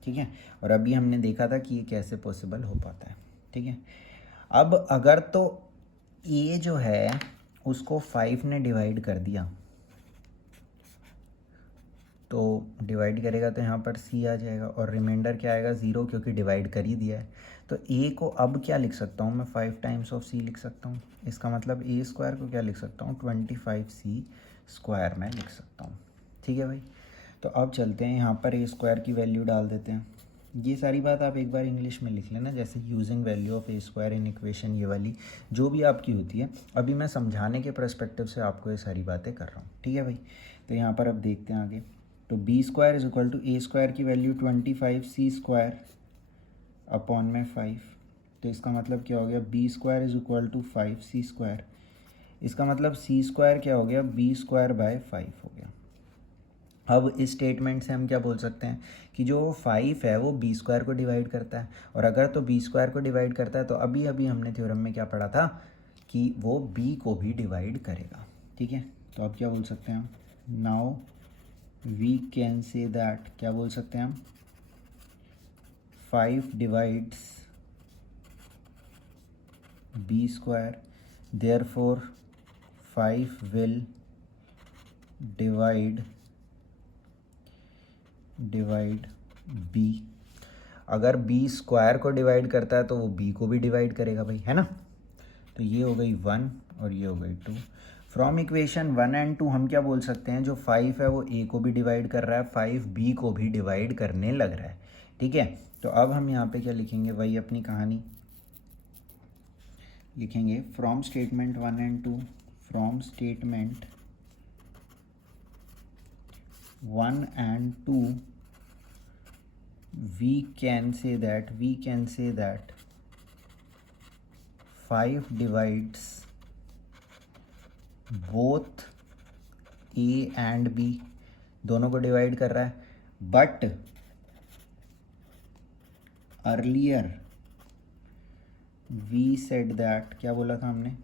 ठीक है, और अभी हमने देखा था कि ये कैसे पॉसिबल हो पाता है। ठीक है, अब अगर तो ए जो है उसको 5 ने डिवाइड कर दिया, तो डिवाइड करेगा तो यहाँ पर सी आ जाएगा और रिमाइंडर क्या आएगा, 0, क्योंकि डिवाइड कर ही दिया है। तो ए को अब क्या लिख सकता हूँ मैं, 5 टाइम्स ऑफ सी लिख सकता हूँ। इसका मतलब ए स्क्वायर को क्या लिख सकता हूँ, 25c स्क्वायर में लिख सकता हूँ। ठीक है भाई, तो अब चलते हैं यहाँ पर ए स्क्वायर की वैल्यू डाल देते हैं। ये सारी बात आप एक बार इंग्लिश में लिख लेना, जैसे using value of A square in equation, ये वाली जो भी आपकी होती है। अभी मैं समझाने के पर्सपेक्टिव से आपको ये सारी बातें कर रहा हूँ। ठीक है भाई, तो यहाँ पर अब देखते हैं आगे। तो b square is equal to a square की वैल्यू 25c स्क्वायर अपॉन में 5। तो इसका मतलब क्या हो गया, b square is equal to 5c square. इसका मतलब सी स्क्वायर क्या हो गया, बी स्क्वायर बाय 5 हो गया। अब इस स्टेटमेंट से हम क्या बोल सकते हैं कि जो 5 है वो बी स्क्वायर को डिवाइड करता है, और अगर तो बी स्क्वायर को डिवाइड करता है तो अभी अभी हमने थ्योरम में क्या पढ़ा था कि वो बी को भी डिवाइड करेगा। ठीक है, तो अब क्या बोल सकते हैं हम, now we can say that, क्या बोल सकते हैं हम, 5 divides b square, therefore 5 will divide b. अगर बी स्क्वायर को डिवाइड करता है तो वो बी को भी डिवाइड करेगा भाई, है ना। तो ये हो गई 1 और ये हो गई 2। फ्रॉम इक्वेशन 1 एंड 2 हम क्या बोल सकते हैं, जो 5 है वो ए को भी डिवाइड कर रहा है, 5 बी को भी डिवाइड करने लग रहा है। ठीक है, तो अब हम यहाँ पे क्या लिखेंगे, वही अपनी कहानी लिखेंगे। From statement 1 and 2, from statement 1 and 2 we can say that 5 divides both a and b, दोनों को डिवाइड कर रहा है। But earlier we said that, क्या बोला था हमने,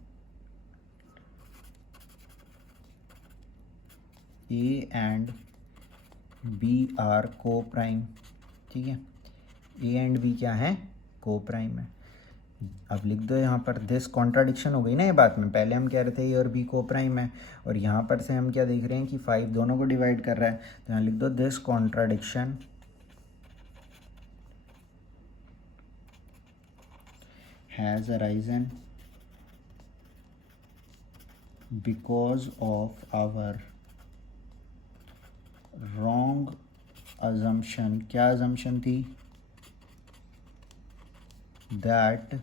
a and b are coprime. ठीक है, ए एंड बी क्या है, को प्राइम है। अब लिख दो यहाँ पर, दिस कॉन्ट्राडिक्शन हो गई ना ये बात में। पहले हम कह रहे थे ए और बी को प्राइम है, और यहाँ पर से हम क्या देख रहे हैं कि 5 दोनों को डिवाइड कर रहा है। तो यहाँ लिख दो, this contradiction has arisen because of our wrong assumption. क्या अजम्पशन थी, that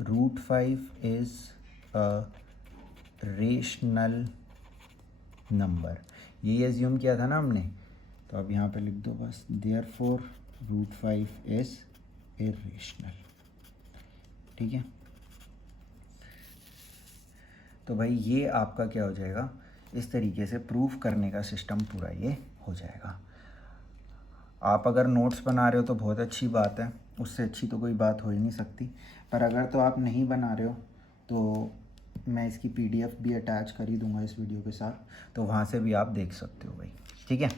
√5 is a rational number. ये एज्यूम किया था ना हमने। तो अब यहाँ पे लिख दो बस, देयरफॉर √5 इज इर्रेशनल। ठीक है, तो भाई ये आपका क्या हो जाएगा, इस तरीके से प्रूफ करने का सिस्टम पूरा ये हो जाएगा। आप अगर नोट्स बना रहे हो तो बहुत अच्छी बात है, उससे अच्छी तो कोई बात हो ही नहीं सकती। पर अगर तो आप नहीं बना रहे हो तो मैं इसकी PDF भी अटैच कर ही दूंगा इस वीडियो के साथ, तो वहाँ से भी आप देख सकते हो भाई। ठीक है,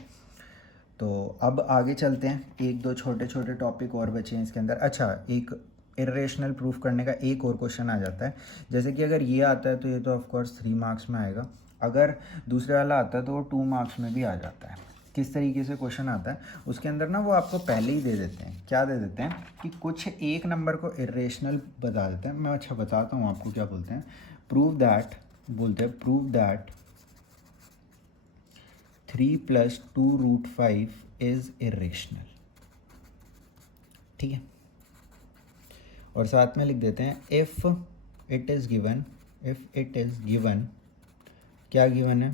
तो अब आगे चलते हैं। 1-2 छोटे छोटे टॉपिक और बचे हैं इसके अंदर। अच्छा, एक इर्रेशनल प्रूफ करने का एक और क्वेश्चन आ जाता है। जैसे कि अगर ये आता है तो ये तो ऑफकोर्स 3 मार्क्स में आएगा, अगर दूसरे वाला आता है तो वो 2 मार्क्स में भी आ जाता है। किस तरीके से क्वेश्चन आता है उसके अंदर ना, वो आपको पहले ही दे देते हैं। क्या दे देते हैं कि कुछ एक नंबर को इर्रेशनल बता देते हैं। मैं अच्छा बताता हूँ आपको क्या बोलते हैं, प्रूव दैट, बोलते हैं प्रूव दैट 3 + 2√5 इज इर्रेशनल। ठीक है, और साथ में लिख देते हैं इफ इट इज़ गिवन, क्या गिवन है,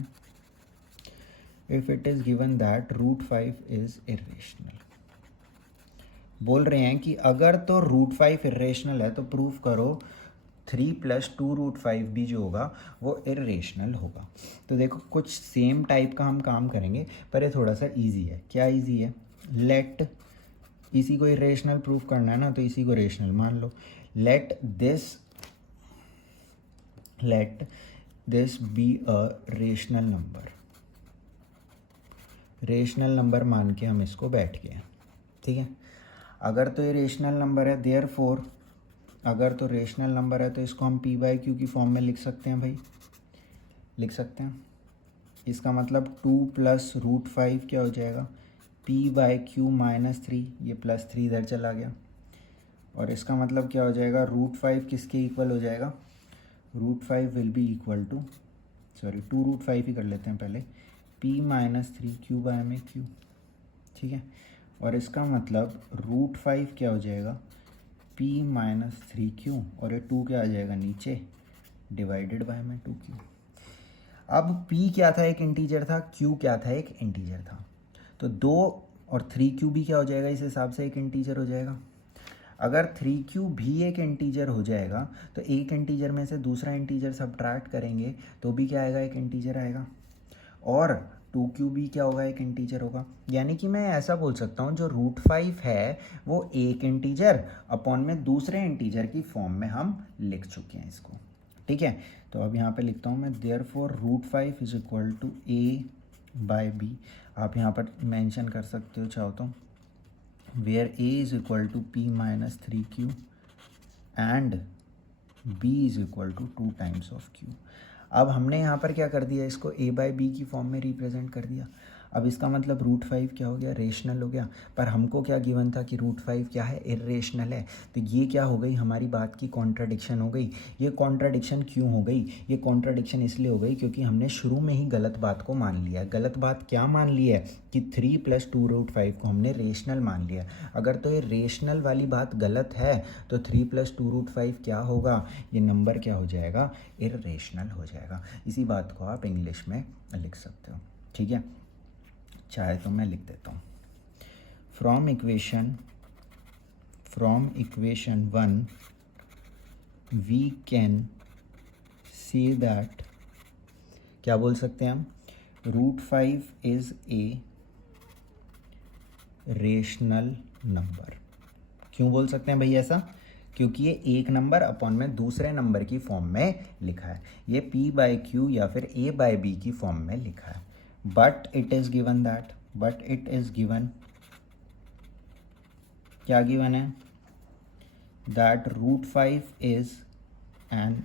if it is given that √5 is irrational. बोल रहे हैं कि अगर तो √5 इर्रेशनल है तो प्रूफ करो 3 + 2√5 भी जो होगा वो इर्रेशनल होगा। तो देखो कुछ सेम टाइप का हम काम करेंगे, पर ये थोड़ा सा इजी है। क्या इजी है, लेट, इसी को इरेशनल प्रूफ करना है ना, तो इसी को रेशनल मान लो। Let this be a rational number. Rational number मान के हम इसको बैठ गए, ठीक है। अगर तो ये रेशनल नंबर है, देयरफॉर अगर तो रेशनल नंबर है तो इसको हम पी बाई क्यू की फॉर्म में लिख सकते हैं भाई, लिख सकते हैं। इसका मतलब 2 प्लस रूट 5 क्या हो जाएगा, पी बाई क्यू -3, ये +3 इधर चला गया। और इसका मतलब क्या हो जाएगा, रूट 5 किसके इक्वल हो जाएगा, root 5 will be equal to, sorry 2 root 5 ही कर लेते हैं पहले, p -3 क्यू बाय में क्यू, ठीक है। और इसका मतलब रूट 5 क्या हो जाएगा, p -3 क्यू, और ये 2 क्या आ जाएगा नीचे, डिवाइडेड बाय में 2q। अब p क्या था, एक इंटीजर था, q क्या था, एक इंटीजर था। तो 2 और 3q भी क्या हो जाएगा, इस हिसाब से एक इंटीजर हो जाएगा। अगर 3q भी एक इंटीजर हो जाएगा तो एक इंटीजर में से दूसरा इंटीजर सब्ट्रैक्ट करेंगे तो भी क्या आएगा, एक इंटीजर आएगा। और 2q भी क्या होगा, एक इंटीजर होगा। यानी कि मैं ऐसा बोल सकता हूँ जो रूट 5 है वो एक इंटीजर अपॉन में दूसरे इंटीजर की फॉर्म में हम लिख चुके हैं इसको, ठीक है। तो अब यहाँ पे लिखता हूँ मैं, therefore root 5 is equal to a by b। आप यहाँ पर मेंशन कर सकते हो चाहो तो, where a is equal to p -3q and b is equal to 2 times of q। अब हमने यहाँ पर क्या कर दिया, इसको a बाई बी की फॉर्म में रिप्रेजेंट कर दिया। अब इसका मतलब रूट 5 क्या हो गया, रेशनल हो गया। पर हमको क्या गिवन था कि रूट 5 क्या है, इर्रेशनल है। तो ये क्या हो गई, हमारी बात की कॉन्ट्राडिक्शन हो गई। ये कॉन्ट्राडिक्शन क्यों हो गई, ये कॉन्ट्राडिक्शन इसलिए हो गई क्योंकि हमने शुरू में ही गलत बात को मान लिया। गलत बात क्या मान ली है कि 3 + 2 रूट 5 को हमने रेशनल मान लिया। अगर तो ये रेशनल वाली बात गलत है तो 3 + 2 रूट 5 क्या होगा, ये नंबर क्या हो जाएगा, इर्रेशनल हो जाएगा। इसी बात को आप इंग्लिश में लिख सकते हो, ठीक है। चाहे तो मैं लिख देता हूँ, from equation 1 we can say that, क्या बोल सकते हैं हम, root 5 is a rational number. क्यों बोल सकते हैं भाई ऐसा, क्योंकि ये एक नंबर अपॉन में दूसरे नंबर की फॉर्म में लिखा है। ये p बाई क्यू या फिर a बाई बी की फॉर्म में लिखा है। बट इट इज गिवन क्या गिवन है, that root 5 is an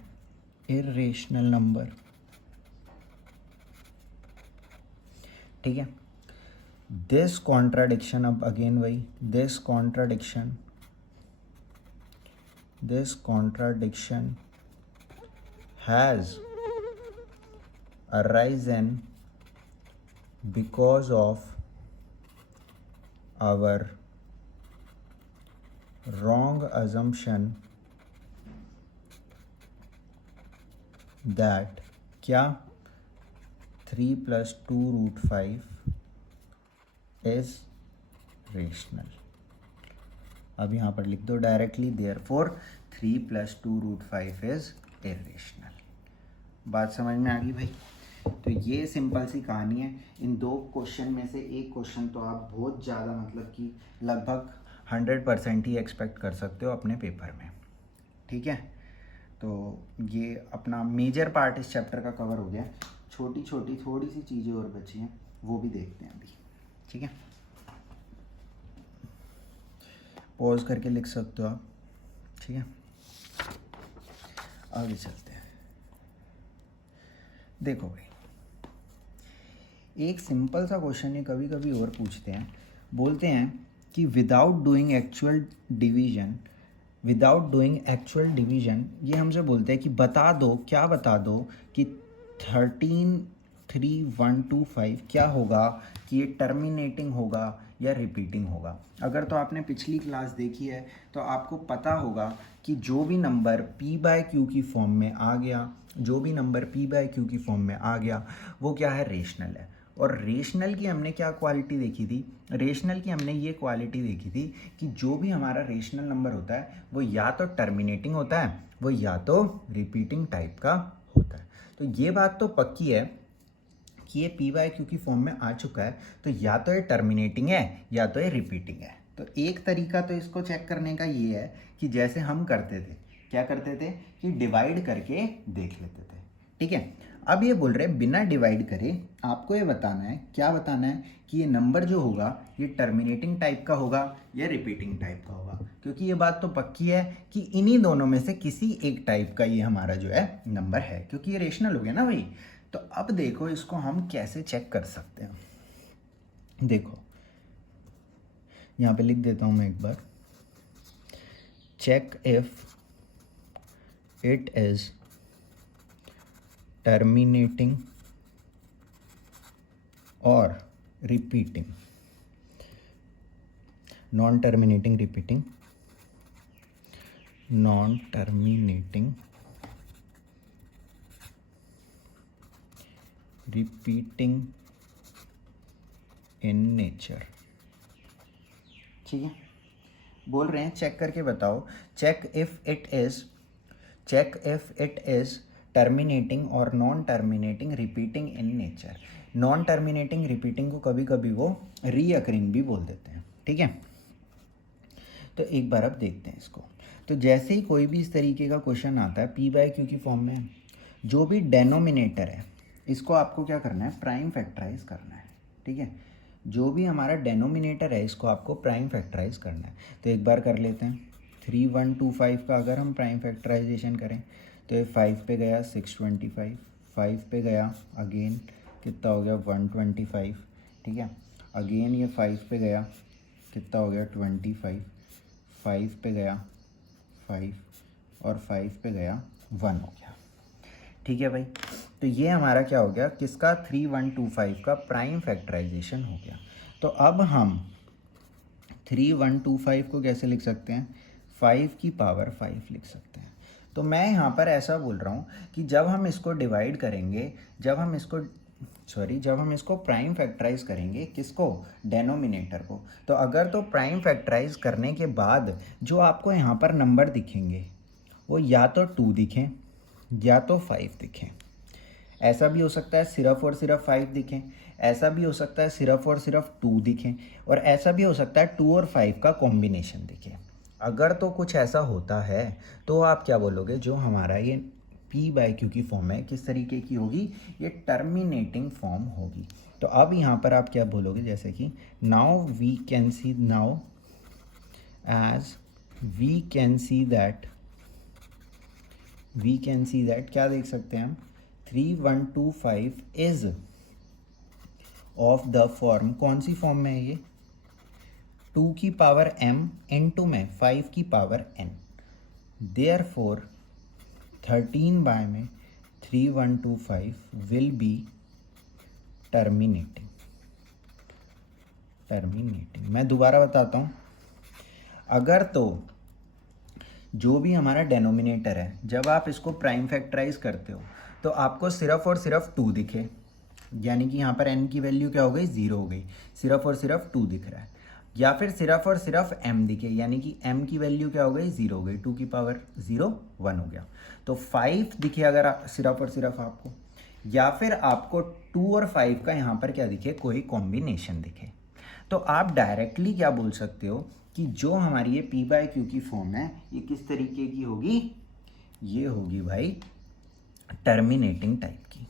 irrational number, ठीक है। दिस कॉन्ट्राडिक्शन, अब अगेन वही, this contradiction has arisen because of our wrong assumption that क्या 3 + 2 रूट 5 इज रेशनल। अब यहाँ पर लिख दो directly, therefore 3 + 2 root 5 is irrational. बात समझ में आ गई भाई। तो ये सिंपल सी कहानी है। इन 2 क्वेश्चन में से एक क्वेश्चन तो आप बहुत ज़्यादा, मतलब कि लगभग 100% ही एक्सपेक्ट कर सकते हो अपने पेपर में, ठीक है। तो ये अपना मेजर पार्ट इस चैप्टर का कवर हो गया। छोटी छोटी थोड़ी सी चीज़ें और बची हैं, वो भी देखते हैं अभी, ठीक है। पॉज करके लिख सकते हो आप, ठीक है। आगे चलते हैं। देखो भाई, एक सिंपल सा क्वेश्चन ये कभी कभी और पूछते हैं, बोलते हैं कि विदाउट डूइंग एक्चुअल डिवीजन, ये हमसे बोलते हैं कि बता दो कि 133125 क्या होगा, कि ये टर्मिनेटिंग होगा या रिपीटिंग होगा। अगर तो आपने पिछली क्लास देखी है तो आपको पता होगा कि जो भी नंबर p बाय क्यू की फॉर्म में आ गया, वो क्या है, रेशनल है। और रेशनल की हमने क्या क्वालिटी देखी थी, रेशनल की हमने ये क्वालिटी देखी थी कि जो भी हमारा रेशनल नंबर होता है वो या तो टर्मिनेटिंग होता है, वो या तो रिपीटिंग टाइप का होता है। तो ये बात तो पक्की है कि ये p बाय क्यू की फॉर्म में आ चुका है, तो या तो ये टर्मिनेटिंग है या तो ये रिपीटिंग है। तो एक तरीका तो इसको चेक करने का ये है कि जैसे हम करते थे, क्या करते थे कि डिवाइड करके देख लेते थे, ठीक है। अब ये बोल रहे हैं बिना डिवाइड करे आपको ये बताना है, क्या बताना है कि ये नंबर जो होगा ये टर्मिनेटिंग टाइप का होगा या रिपीटिंग टाइप का होगा, क्योंकि ये बात तो पक्की है कि इन्हीं दोनों में से किसी एक टाइप का ये हमारा जो है नंबर है, क्योंकि ये रेशनल हो गया ना भाई। तो अब देखो इसको हम कैसे चेक कर सकते हैं। देखो यहाँ पे लिख देता हूँ मैं एक बार, check if it is terminating और repeating, non terminating repeating, non terminating repeating in nature, ठीक है। बोल रहे हैं चेक करके बताओ, check if it is terminating और non terminating repeating in nature. Non terminating repeating को कभी कभी वो रीअकरिंग भी बोल देते हैं, ठीक है। तो एक बार अब देखते हैं इसको। तो जैसे ही कोई भी इस तरीके का क्वेश्चन आता है पी बाय क्यू की फॉर्म में, जो भी डेनोमिनेटर है इसको आपको क्या करना है, प्राइम फैक्टराइज करना है, ठीक है। जो भी हमारा डेनोमिनेटर है इसको आपको प्राइम फैक्टराइज करना है। तो एक बार कर लेते हैं। 3125 का अगर हम प्राइम फैक्टराइजेशन करें तो ये 5 पे गया 625, 5 पे गया अगेन कितना हो गया 125, ठीक है। अगेन ये 5 पे गया कितना हो गया 25, 5 पे गया 5 और 5 पे गया 1 हो गया, ठीक है भाई। तो ये हमारा क्या हो गया, किसका 3125 का प्राइम फैक्टराइजेशन हो गया। तो अब हम 3125 को कैसे लिख सकते हैं, 5 की पावर 5 लिख सकते हैं। तो मैं यहाँ पर ऐसा बोल रहा हूँ कि जब हम इसको डिवाइड करेंगे, जब हम इसको प्राइम फैक्टराइज करेंगे, किसको, डेनोमिनेटर को, तो अगर तो प्राइम फैक्टराइज करने के बाद जो आपको यहाँ पर नंबर दिखेंगे वो या तो 2 दिखें या तो 5 दिखें। ऐसा भी हो सकता है सिर्फ और सिर्फ 5 दिखें, ऐसा भी हो सकता है सिर्फ और सिर्फ 2 दिखें, और ऐसा भी हो सकता है 2 और 5 का कॉम्बिनेशन दिखे। अगर तो कुछ ऐसा होता है तो आप क्या बोलोगे, जो हमारा ये पी बाय क्यू की फॉर्म है किस तरीके की होगी, ये टर्मिनेटिंग फॉर्म होगी। तो अब यहाँ पर आप क्या बोलोगे, जैसे कि now we can see that क्या देख सकते हैं हम, 3125 इज ऑफ द फॉर्म, कौन सी फॉर्म में है ये, 2 की पावर m इंटू में 5 की पावर n, देयरफॉर 13 बाय में 3125 विल बी टर्मिनेटिंग। मैं दोबारा बताता हूँ, अगर तो जो भी हमारा डेनोमिनेटर है जब आप इसको प्राइम फैक्टराइज करते हो तो आपको सिर्फ और सिर्फ 2 दिखे, यानी कि यहाँ पर n की वैल्यू क्या हो गई, 0 हो गई, सिर्फ और सिर्फ 2 दिख रहा है। या फिर सिर्फ और सिर्फ m दिखे, यानी कि m की वैल्यू क्या हो गई, 0 हो गई, 2 की पावर 0 1 हो गया। तो 5 दिखे अगर सिर्फ और सिर्फ आपको, या फिर आपको 2 और 5 का यहाँ पर क्या दिखे, कोई कॉम्बिनेशन दिखे, तो आप डायरेक्टली क्या बोल सकते हो कि जो हमारी ये पी बाय क्यू की फॉर्म है ये किस तरीके की होगी, ये होगी भाई टर्मिनेटिंग टाइप की।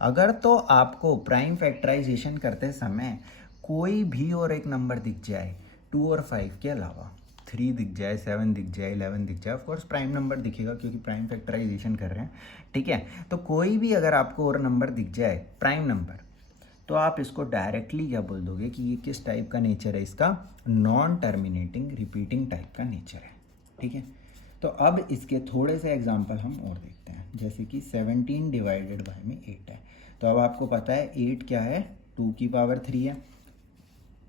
अगर तो आपको प्राइम फैक्टराइजेशन करते समय कोई भी और एक नंबर दिख जाए 2 और 5 के अलावा, 3 दिख जाए, 7 दिख जाए, 11 दिख जाए, ऑफकोर्स प्राइम नंबर दिखेगा क्योंकि प्राइम फैक्टराइजेशन कर रहे हैं, ठीक है। तो कोई भी अगर आपको और नंबर दिख जाए प्राइम नंबर, तो आप इसको डायरेक्टली क्या बोल दोगे कि ये किस टाइप का नेचर है, इसका नॉन टर्मिनेटिंग रिपीटिंग टाइप का नेचर है, ठीक है। तो अब इसके थोड़े से एग्जांपल हम और देखते हैं, जैसे कि 17 डिवाइडेड बाय में 8 है। तो अब आपको पता है 8 क्या है, 2 की पावर 3 है,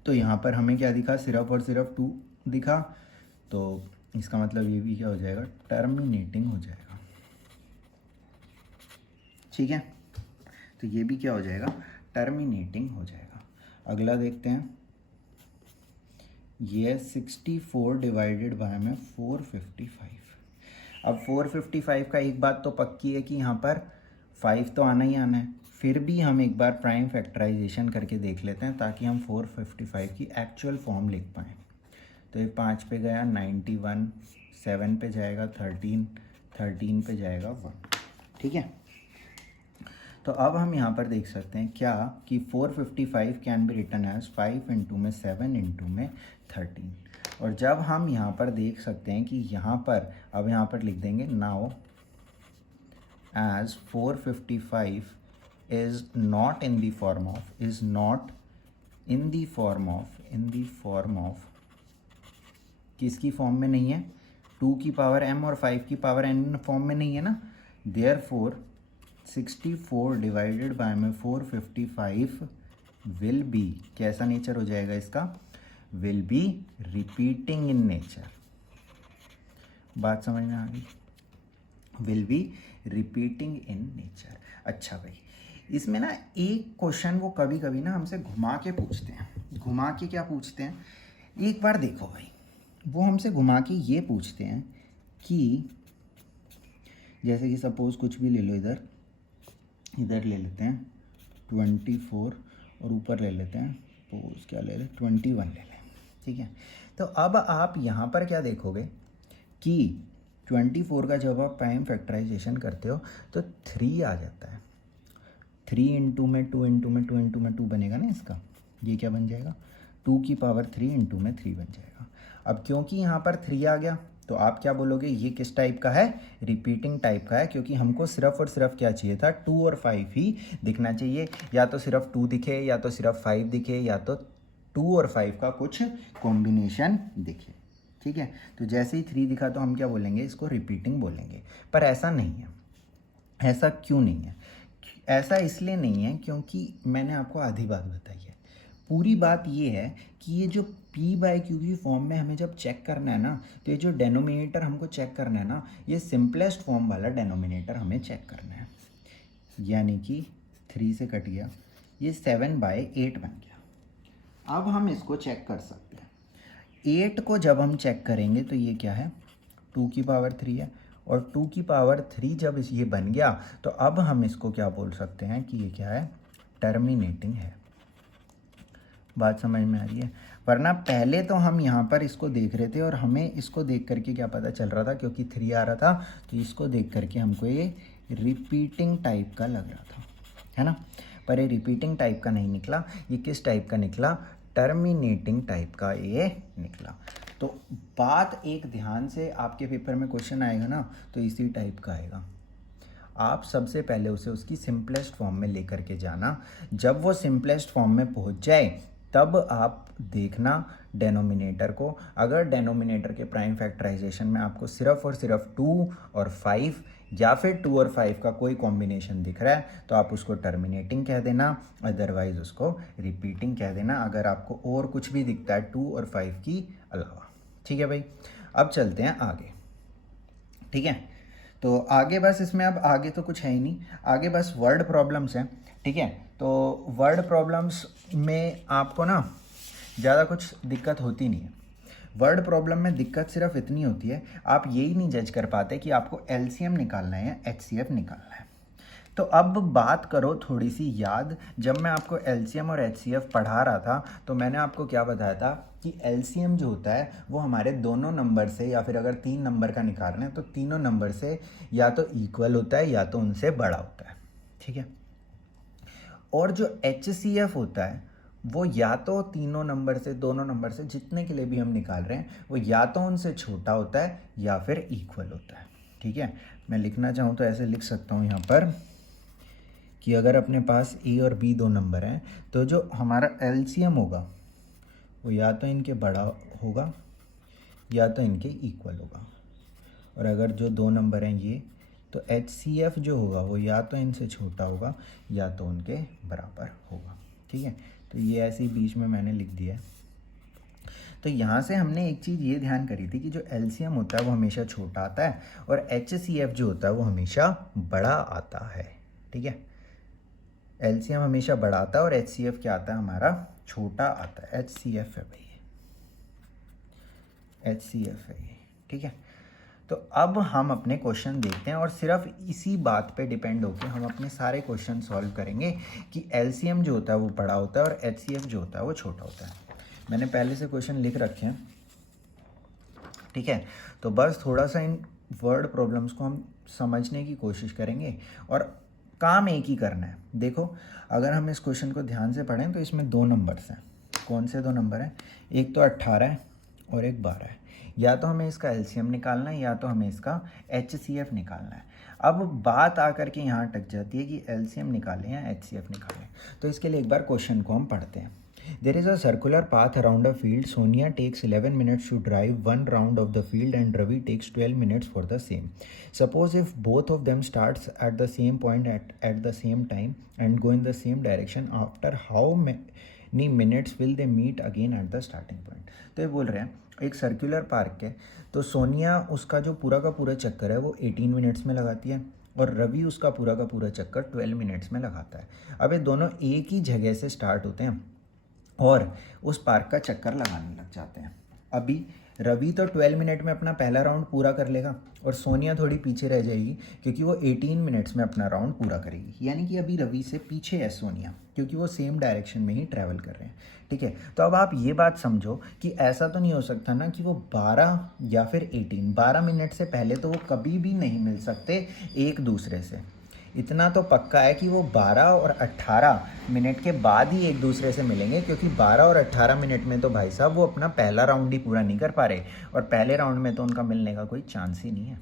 तो यहाँ पर हमें क्या दिखा, सिर्फ और सिर्फ 2 दिखा, तो इसका मतलब ये भी क्या हो जाएगा, टर्मिनेटिंग हो जाएगा, ठीक है। तो ये भी क्या हो जाएगा, टर्मिनेटिंग हो जाएगा। अगला देखते हैं, ये 64 डिवाइडेड बाय में 455। अब 455 का एक बात तो पक्की है कि यहाँ पर 5 तो आना ही आना है, फिर भी हम एक बार प्राइम फैक्टराइजेशन करके देख लेते हैं ताकि हम 455 की एक्चुअल फॉर्म लिख पाएँ। तो ये 5 पे गया 91, 7 पे जाएगा 13, 13 पे जाएगा 1। ठीक है, तो अब हम यहाँ पर देख सकते हैं क्या कि 455 can be written as 5 into में 7 इंटू में 13। और जब हम यहाँ पर देख सकते हैं कि यहाँ पर अब यहाँ पर लिख देंगे now as 455 is not in the form of किसकी फॉर्म में नहीं है, 2 की पावर m और 5 की पावर n फॉर्म में नहीं है ना। therefore 64 डिवाइडेड बाय में 455 विल बी, कैसा नेचर हो जाएगा इसका, will be repeating in nature. बात समझ में आ गई, will be repeating in nature. अच्छा भाई, इसमें ना एक क्वेश्चन वो कभी कभी ना हमसे घुमा के पूछते हैं। घुमा के क्या पूछते हैं, एक बार देखो भाई, वो हमसे घुमा के ये पूछते हैं कि जैसे कि सपोज कुछ भी ले लो, इधर ले लेते हैं 24 और ऊपर ले लेते हैं सपोज क्या ले लें 21 ले लें। ठीक है, तो अब आप यहाँ पर क्या देखोगे कि 24 का जब आप प्राइम फैक्टराइजेशन करते हो तो 3 आ जाता है। 3 इंटू में 2 इंटू में 2 इंटू में 2 बनेगा ना इसका, ये क्या बन जाएगा 2 की पावर 3 इंटू में 3 बन जाएगा। अब क्योंकि यहाँ पर 3 आ गया तो आप क्या बोलोगे, ये किस टाइप का है, रिपीटिंग टाइप का है, क्योंकि हमको सिर्फ और सिर्फ क्या चाहिए था 2 और 5 ही दिखना चाहिए। या तो सिर्फ 2 दिखे या तो सिर्फ 5 दिखे या तो 2 और 5 का कुछ कॉम्बिनेशन दिखे। ठीक है, तो जैसे ही 3 दिखा तो हम क्या बोलेंगे, इसको रिपीटिंग बोलेंगे। पर ऐसा नहीं है। ऐसा क्यों नहीं है, ऐसा इसलिए नहीं है क्योंकि मैंने आपको आधी बात बताई है। पूरी बात ये है कि ये जो p/q की फॉर्म में हमें जब चेक करना है ना, तो ये जो डेनोमिनेटर हमको चेक करना है ना, ये सिंपलेस्ट फॉर्म वाला डेनोमिनेटर हमें चेक करना है। यानी कि 3 से कट गया, ये 7/8 बन गया। अब हम इसको चेक कर सकते हैं। 8 को जब हम चेक करेंगे तो ये क्या है, 2 की पावर 3 है, और 2 की पावर 3 जब ये बन गया तो अब हम इसको क्या बोल सकते हैं कि ये क्या है, टर्मिनेटिंग है। बात समझ में आ रही है, वरना पहले तो हम यहाँ पर इसको देख रहे थे और हमें इसको देख करके क्या पता चल रहा था, क्योंकि 3 आ रहा था तो इसको देख करके हमको ये रिपीटिंग टाइप का लग रहा था, है ना। पर ये रिपीटिंग टाइप का नहीं निकला, ये किस टाइप का निकला, टर्मिनेटिंग टाइप का ये निकला। तो बात एक ध्यान से, आपके पेपर में क्वेश्चन आएगा ना तो इसी टाइप का आएगा। आप सबसे पहले उसे उसकी सिंपलेस्ट फॉर्म में लेकर के जाना। जब वो सिंपलेस्ट फॉर्म में पहुंच जाए तब आप देखना डेनोमिनेटर को। अगर डेनोमिनेटर के प्राइम फैक्टराइजेशन में आपको सिर्फ और सिर्फ 2 और 5 या फिर 2 और 5 का कोई कॉम्बिनेशन दिख रहा है तो आप उसको टर्मिनेटिंग कह देना, अदरवाइज उसको रिपीटिंग कह देना, अगर आपको और कुछ भी दिखता है 2 और 5 की अलावा। ठीक है भाई, अब चलते हैं आगे। ठीक है, तो आगे बस इसमें अब आगे तो कुछ है ही नहीं, आगे बस वर्ड प्रॉब्लम्स हैं। ठीक है, तो वर्ड प्रॉब्लम्स में आपको ना ज़्यादा कुछ दिक्कत होती नहीं है। वर्ड प्रॉब्लम में दिक्कत सिर्फ इतनी होती है, आप यही नहीं जज कर पाते कि आपको एलसीएम निकालना है या एचसीएफ निकालना है। तो अब बात करो थोड़ी सी याद, जब मैं आपको एलसीएम और एचसीएफ पढ़ा रहा था तो मैंने आपको क्या बताया था कि एलसीएम जो होता है वो हमारे दोनों नंबर से, या फिर अगर 3 नंबर का निकालना है तो तीनों नंबर से या तो इक्वल होता है या तो उनसे बड़ा होता है। ठीक है, और जो एचसीएफ होता है वो या तो तीनों नंबर से, दोनों नंबर से, जितने के लिए भी हम निकाल रहे हैं, वो या तो उनसे छोटा होता है या फिर इक्वल होता है। ठीक है, मैं लिखना चाहूँ तो ऐसे लिख सकता हूँ यहाँ पर कि अगर अपने पास ए और बी 2 नंबर हैं तो जो हमारा एलसीएम होगा वो या तो इनके बड़ा होगा या तो इनके इक्वल होगा। और अगर जो 2 नंबर हैं ये, तो एचसीएफ जो होगा वो या तो इनसे छोटा होगा या तो उनके बराबर होगा। ठीक है, तो ये ऐसे ही बीच में मैंने लिख दिया है। तो यहाँ से हमने एक चीज़ ये ध्यान करी थी कि जो एलसीएम होता है वो हमेशा छोटा आता है और एचसीएफ जो होता है वो हमेशा बड़ा आता है। ठीक है, एलसीएम हमेशा बड़ा आता है और एचसीएफ क्या आता है, हमारा छोटा आता है। एचसीएफ है भाई, एचसीएफ है ये। ठीक है, तो अब हम अपने क्वेश्चन देखते हैं और सिर्फ इसी बात पे डिपेंड होकर हम अपने सारे क्वेश्चन सॉल्व करेंगे कि एलसीएम जो होता है वो बड़ा होता है और एचसीएफ जो होता है वो छोटा होता है। मैंने पहले से क्वेश्चन लिख रखे हैं, ठीक है। तो बस थोड़ा सा इन वर्ड प्रॉब्लम्स को हम समझने की कोशिश करेंगे और काम एक ही करना है। देखो अगर हम इस क्वेश्चन को ध्यान से पढ़ें तो इसमें 2 नंबर्स हैं। कौन से 2 नंबर हैं? एक तो 18 है और एक 12 है। या तो हमें इसका एलसीएम निकालना है या तो हमें इसका एचसीएफ निकालना है। अब बात आकर के यहाँ अटक जाती है कि एलसीएम निकालें या एचसीएफ निकालें। तो इसके लिए एक बार क्वेश्चन को हम पढ़ते हैं। There is a circular path around a field. Sonia takes 11 minutes to drive one round of the field and Ravi takes 12 minutes for the same. Suppose if both of them starts at the same point at the same time and go in the same direction, after how many minutes will they meet again at the starting point? तो ये बोल रहे हैं एक circular park है, तो सोनिया उसका जो पूरा का पूरा चक्कर है वो 18 मिनट्स में लगाती है और रवि उसका पूरा का पूरा चक्कर 12 मिनट्स में लगाता है। अब ये दोनों एक ही जगह से स्टार्ट होते हैं और उस पार्क का चक्कर लगाने लग जाते हैं। अभी रवि तो 12 मिनट में अपना पहला राउंड पूरा कर लेगा और सोनिया थोड़ी पीछे रह जाएगी क्योंकि वो 18 मिनट्स में अपना राउंड पूरा करेगी। यानी कि अभी रवि से पीछे है सोनिया क्योंकि वो सेम डायरेक्शन में ही ट्रैवल कर रहे हैं, ठीक है। तो अब आप ये बात समझो कि ऐसा तो नहीं हो सकता ना कि वो 12 या फिर 12 मिनट से पहले तो वो कभी भी नहीं मिल सकते एक दूसरे से। इतना तो पक्का है कि वो 12 और 18 मिनट के बाद ही एक दूसरे से मिलेंगे, क्योंकि 12 और 18 मिनट में तो भाई साहब वो अपना पहला राउंड ही पूरा नहीं कर पा रहे और पहले राउंड में तो उनका मिलने का कोई चांस ही नहीं है,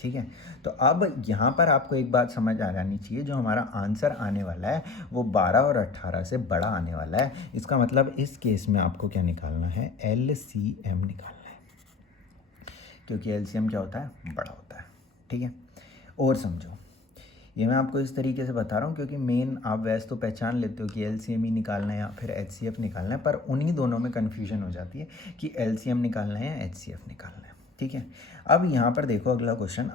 ठीक है। तो अब यहाँ पर आपको एक बात समझ आ जानी चाहिए, जो हमारा आंसर आने वाला है वो 12 और 18 से बड़ा आने वाला है। इसका मतलब इस केस में आपको क्या निकालना है? LCM निकालना है, क्योंकि LCM क्या होता है? बड़ा होता है, ठीक है। और समझो, ये मैं आपको इस तरीके से बता रहा हूँ क्योंकि मेन आप वैसे तो पहचान लेते हो कि LCM ही निकालना है या फिर HCF निकालना है, पर उन्हीं दोनों में कन्फ्यूजन हो जाती है कि LCM निकालना है या HCF निकालना है, ठीक है। अब यहाँ पर देखो अगला क्वेश्चन,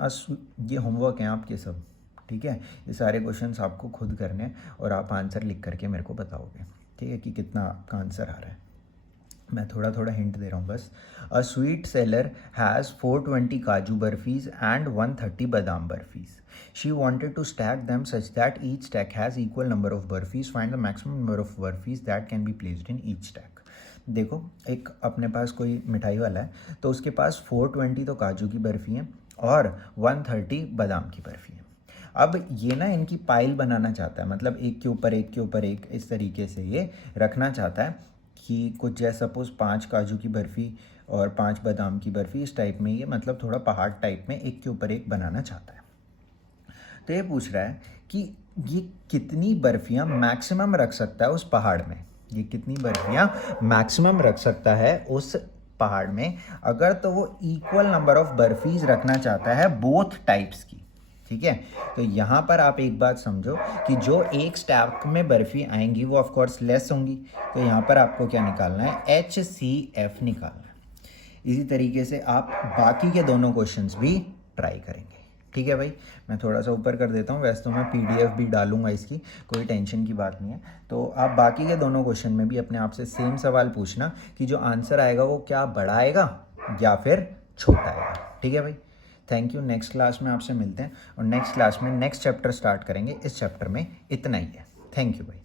ये होमवर्क है आपके सब, ठीक है। ये सारे क्वेश्चंस आपको खुद करने हैं और आप आंसर लिख करके मेरे को बताओगे, ठीक है, कि कितना आपका आंसर आ रहा है। मैं थोड़ा थोड़ा हिंट दे रहा हूँ बस। अ स्वीट सेलर हैज़ 420 काजू बर्फीज एंड 130 बादाम बर्फीज. She wanted to stack them such that each stack has equal number of burfis. Find the maximum number of burfis that can be placed in each stack. देखो एक अपने पास कोई मिठाई वाला है तो उसके पास 420 तो काजू की बर्फ़ी है और 130 बादाम की बर्फ़ी है। अब ये ना इनकी पाइल बनाना चाहता है, मतलब एक के ऊपर एक के ऊपर एक इस तरीके से ये रखना चाहता है कि कुछ जैसे सपोज़ 5 काजू की बर्फ़ी और 5 बादाम की बर्फ़ी, इस टाइप में ये मतलब थोड़ा पहाड़ टाइप में एक के ऊपर एक बनाना चाहता है। तो ये पूछ रहा है कि ये कितनी बर्फ़ियाँ मैक्सिमम रख सकता है उस पहाड़ में, ये कितनी बर्फ़ियाँ मैक्सिमम रख सकता है उस पहाड़ में, अगर तो वो इक्वल नंबर ऑफ बर्फीज रखना चाहता है बोथ टाइप्स की, ठीक है। तो यहाँ पर आप एक बात समझो कि जो एक स्टैक में बर्फ़ी आएंगी वो ऑफ कोर्स लेस होंगी, तो यहाँ पर आपको क्या निकालना है? HCF निकालना है। इसी तरीके से आप बाकी के दोनों क्वेश्चंस भी ट्राई करेंगे, ठीक है भाई। मैं थोड़ा सा ऊपर कर देता हूँ, वैसे तो मैं PDF भी डालूंगा इसकी, कोई टेंशन की बात नहीं है। तो आप बाकी के दोनों क्वेश्चन में भी अपने आप से सेम सवाल पूछना कि जो आंसर आएगा वो क्या बड़ा आएगा या फिर छोटा आएगा, ठीक है भाई। Thank you. नेक्स्ट क्लास में आपसे मिलते हैं और नेक्स्ट क्लास में नेक्स्ट चैप्टर स्टार्ट करेंगे। इस चैप्टर में इतना ही है। थैंक यू भाई।